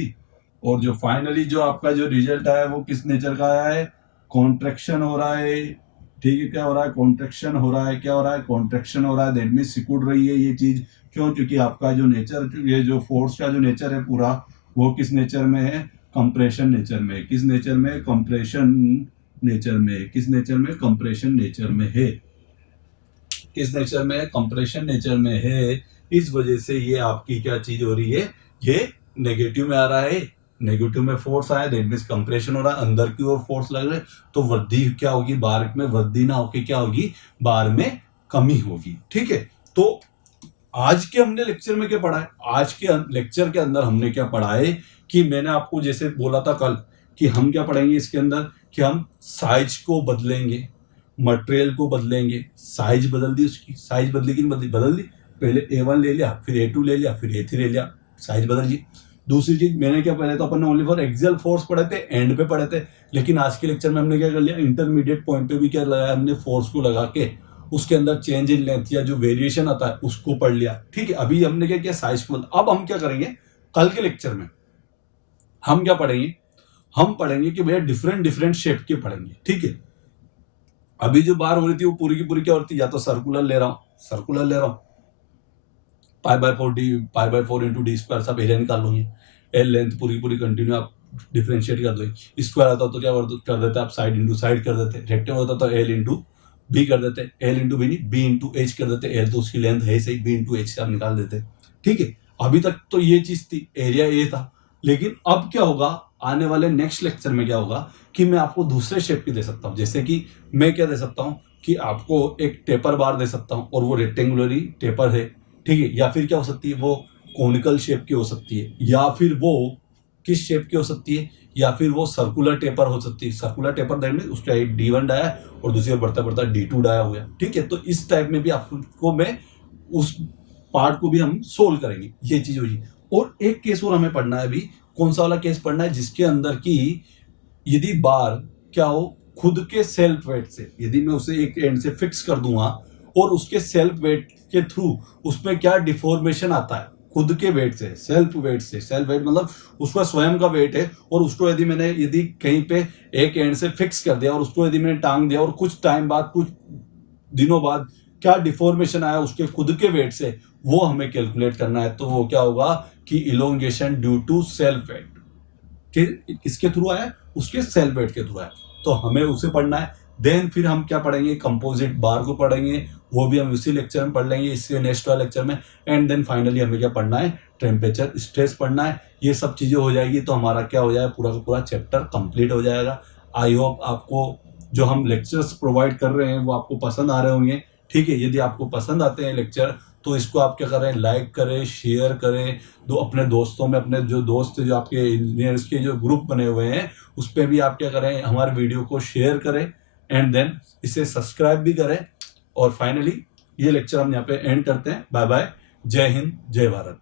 और जो फाइनली जो आपका जो रिजल्ट आया वो किस नेचर का आया है, कॉन्ट्रैक्शन हो रहा है। ठीक है, क्या हो रहा है, कॉन्ट्रैक्शन हो रहा है, क्या हो रहा है, कॉन्ट्रैक्शन हो रहा है। दैट मीन्स सिकुड़ रही है ये चीज। क्यों, क्योंकि आपका जो नेचर, ये जो फोर्स का जो नेचर है पूरा, वो किस नेचर में है, कंप्रेशन नेचर में। किस नेचर में, कंप्रेशन नेचर में। किस नेचर में, कंप्रेशन नेचर में है। किस नेचर में, कंप्रेशन नेचर में है। इस वजह से ये आपकी क्या चीज हो रही है, ये नेगेटिव में आ रहा है। नेगेटिव में फोर्स आया, दैट मीन्स कंप्रेशन हो रहा है, अंदर की ओर फोर्स लग रहा है, तो वृद्धि क्या होगी, बार में वृद्धि ना होके क्या होगी, बार में कमी होगी। ठीक है, तो आज के हमने लेक्चर में क्या पढ़ा है, आज के लेक्चर के अंदर हमने क्या पढ़ा है कि मैंने आपको जैसे बोला था कल कि हम क्या पढ़ेंगे इसके अंदर, कि हम साइज को बदलेंगे, मटेरियल को बदलेंगे। साइज बदल दी, उसकी साइज बदली कि नहीं बदल दी, पहले A1 ले लिया, फिर A2 ले लिया, फिर A3 ले लिया, साइज बदल दी। दूसरी चीज मैंने क्या पढ़ा, तो अपन ने ओनली फॉर एक्सियल फोर्स पढ़े थे, एंड पे पढ़े थे। लेकिन आज के लेक्चर में हमने क्या कर लिया, इंटरमीडिएट पॉइंट पे भी क्या लगाया हमने, फोर्स को लगा के उसके अंदर चेंज इन लेंथ या जो वेरिएशन आता है उसको पढ़ लिया। ठीक है, अभी हमने क्या किया, साइज को। अब हम क्या करेंगे, कल के लेक्चर में हम क्या पढ़ेंगे, हम पढ़ेंगे कि भैया डिफरेंट डिफरेंट शेप के पढ़ेंगे। ठीक है, अभी जो बार हो रही थी वो पूरी की पूरी क्या हो रही थी, या तो सर्कुलर ले रहा हूं π/4 इंटू डी स्क्वायर, सब एरिया निकाल लूंगी। एल लेंथ पूरी पूरी कंटिन्यू आप डिफरेंशिएट कर दो। स्क्वायर आता तो क्या कर देते आप, साइड इंटू साइड कर देते। रेक्टेंगल होता तो एल इंटू बी कर देते, एल इंटू बी नहीं, बी इंटू एच कर देते। एल तो उसकी लेंथ है सही, बी इंटू एच से आप निकाल देते। ठीक है, अभी तक तो ये चीज थी, एरिया ये था। लेकिन अब क्या होगा, आने वाले नेक्स्ट लेक्चर में क्या होगा कि मैं आपको दूसरे शेप की दे सकता हूँ। जैसे कि मैं क्या दे सकता हूँ कि आपको एक टेपर बार दे सकता हूँ और वो रेक्टेंगुलरी टेपर है। ठीक है, या फिर क्या हो सकती है, वो कॉनिकल शेप की हो सकती है, या फिर वो किस शेप की हो सकती है, या फिर वो सर्कुलर टेपर हो सकती है। सर्कुलर टेपर दैट मीन उसका एक D1 डाया और दूसरी ओर बढ़ता बढ़ता D2 डाया हो गया। ठीक है, तो इस टाइप में भी आपको मैं उस पार्ट को भी हम सोल्व करेंगे, ये चीज होगी। और एक केस और हमें पढ़ना है अभी, कौन सा वाला केस पढ़ना है, जिसके अंदर की यदि बार क्या हो, खुद के सेल्फ वेट से, यदि मैं उसे एक एंड से फिक्स कर दूंगा और उसके सेल्फ वेट के थ्रू उसमें क्या डिफॉर्मेशन आता है, खुद के वेट से, सेल्फ वेट मतलब उसका स्वयं का वेट है, और उसको यदि कहीं पे एक एंड से फिक्स कर दिया और उसको यदि मैंने टांग दिया और कुछ टाइम बाद, कुछ दिनों बाद क्या डिफॉर्मेशन आया उसके खुद के वेट से, वो हमें कैलकुलेट करना है। तो वो क्या होगा कि elongation due to self weight किसके थ्रू आया, उसके सेल्फ वेट के थ्रू आया। तो हमें उसे पढ़ना है। देन फिर हम क्या पढ़ेंगे, कंपोजिट बार को पढ़ेंगे, वो भी हम उसी लेक्चर में पढ़ लेंगे, इससे नेक्स्ट वाले लेक्चर में। एंड देन फाइनली हमें क्या पढ़ना है, टेम्परेचर स्ट्रेस पढ़ना है। ये सब चीज़ें हो जाएगी तो हमारा क्या हो जाएगा, पूरा का पूरा चैप्टर कंप्लीट हो जाएगा। आई होप आपको जो हम लेक्चर्स प्रोवाइड कर रहे हैं वो आपको पसंद आ रहे होंगे। ठीक है, यदि आपको पसंद आते हैं लेक्चर तो इसको आप क्या करें, लाइक करें, शेयर करें, अपने दोस्तों में, अपने जो दोस्त जो आपके इंजीनियर्स के जो ग्रुप बने हुए हैं उस पर भी आप क्या करें, हमारे वीडियो को शेयर करें, एंड देन इसे सब्सक्राइब भी करें। और फाइनली ये लेक्चर हम यहाँ पे एंड करते हैं। बाय बाय, जय हिंद, जय भारत।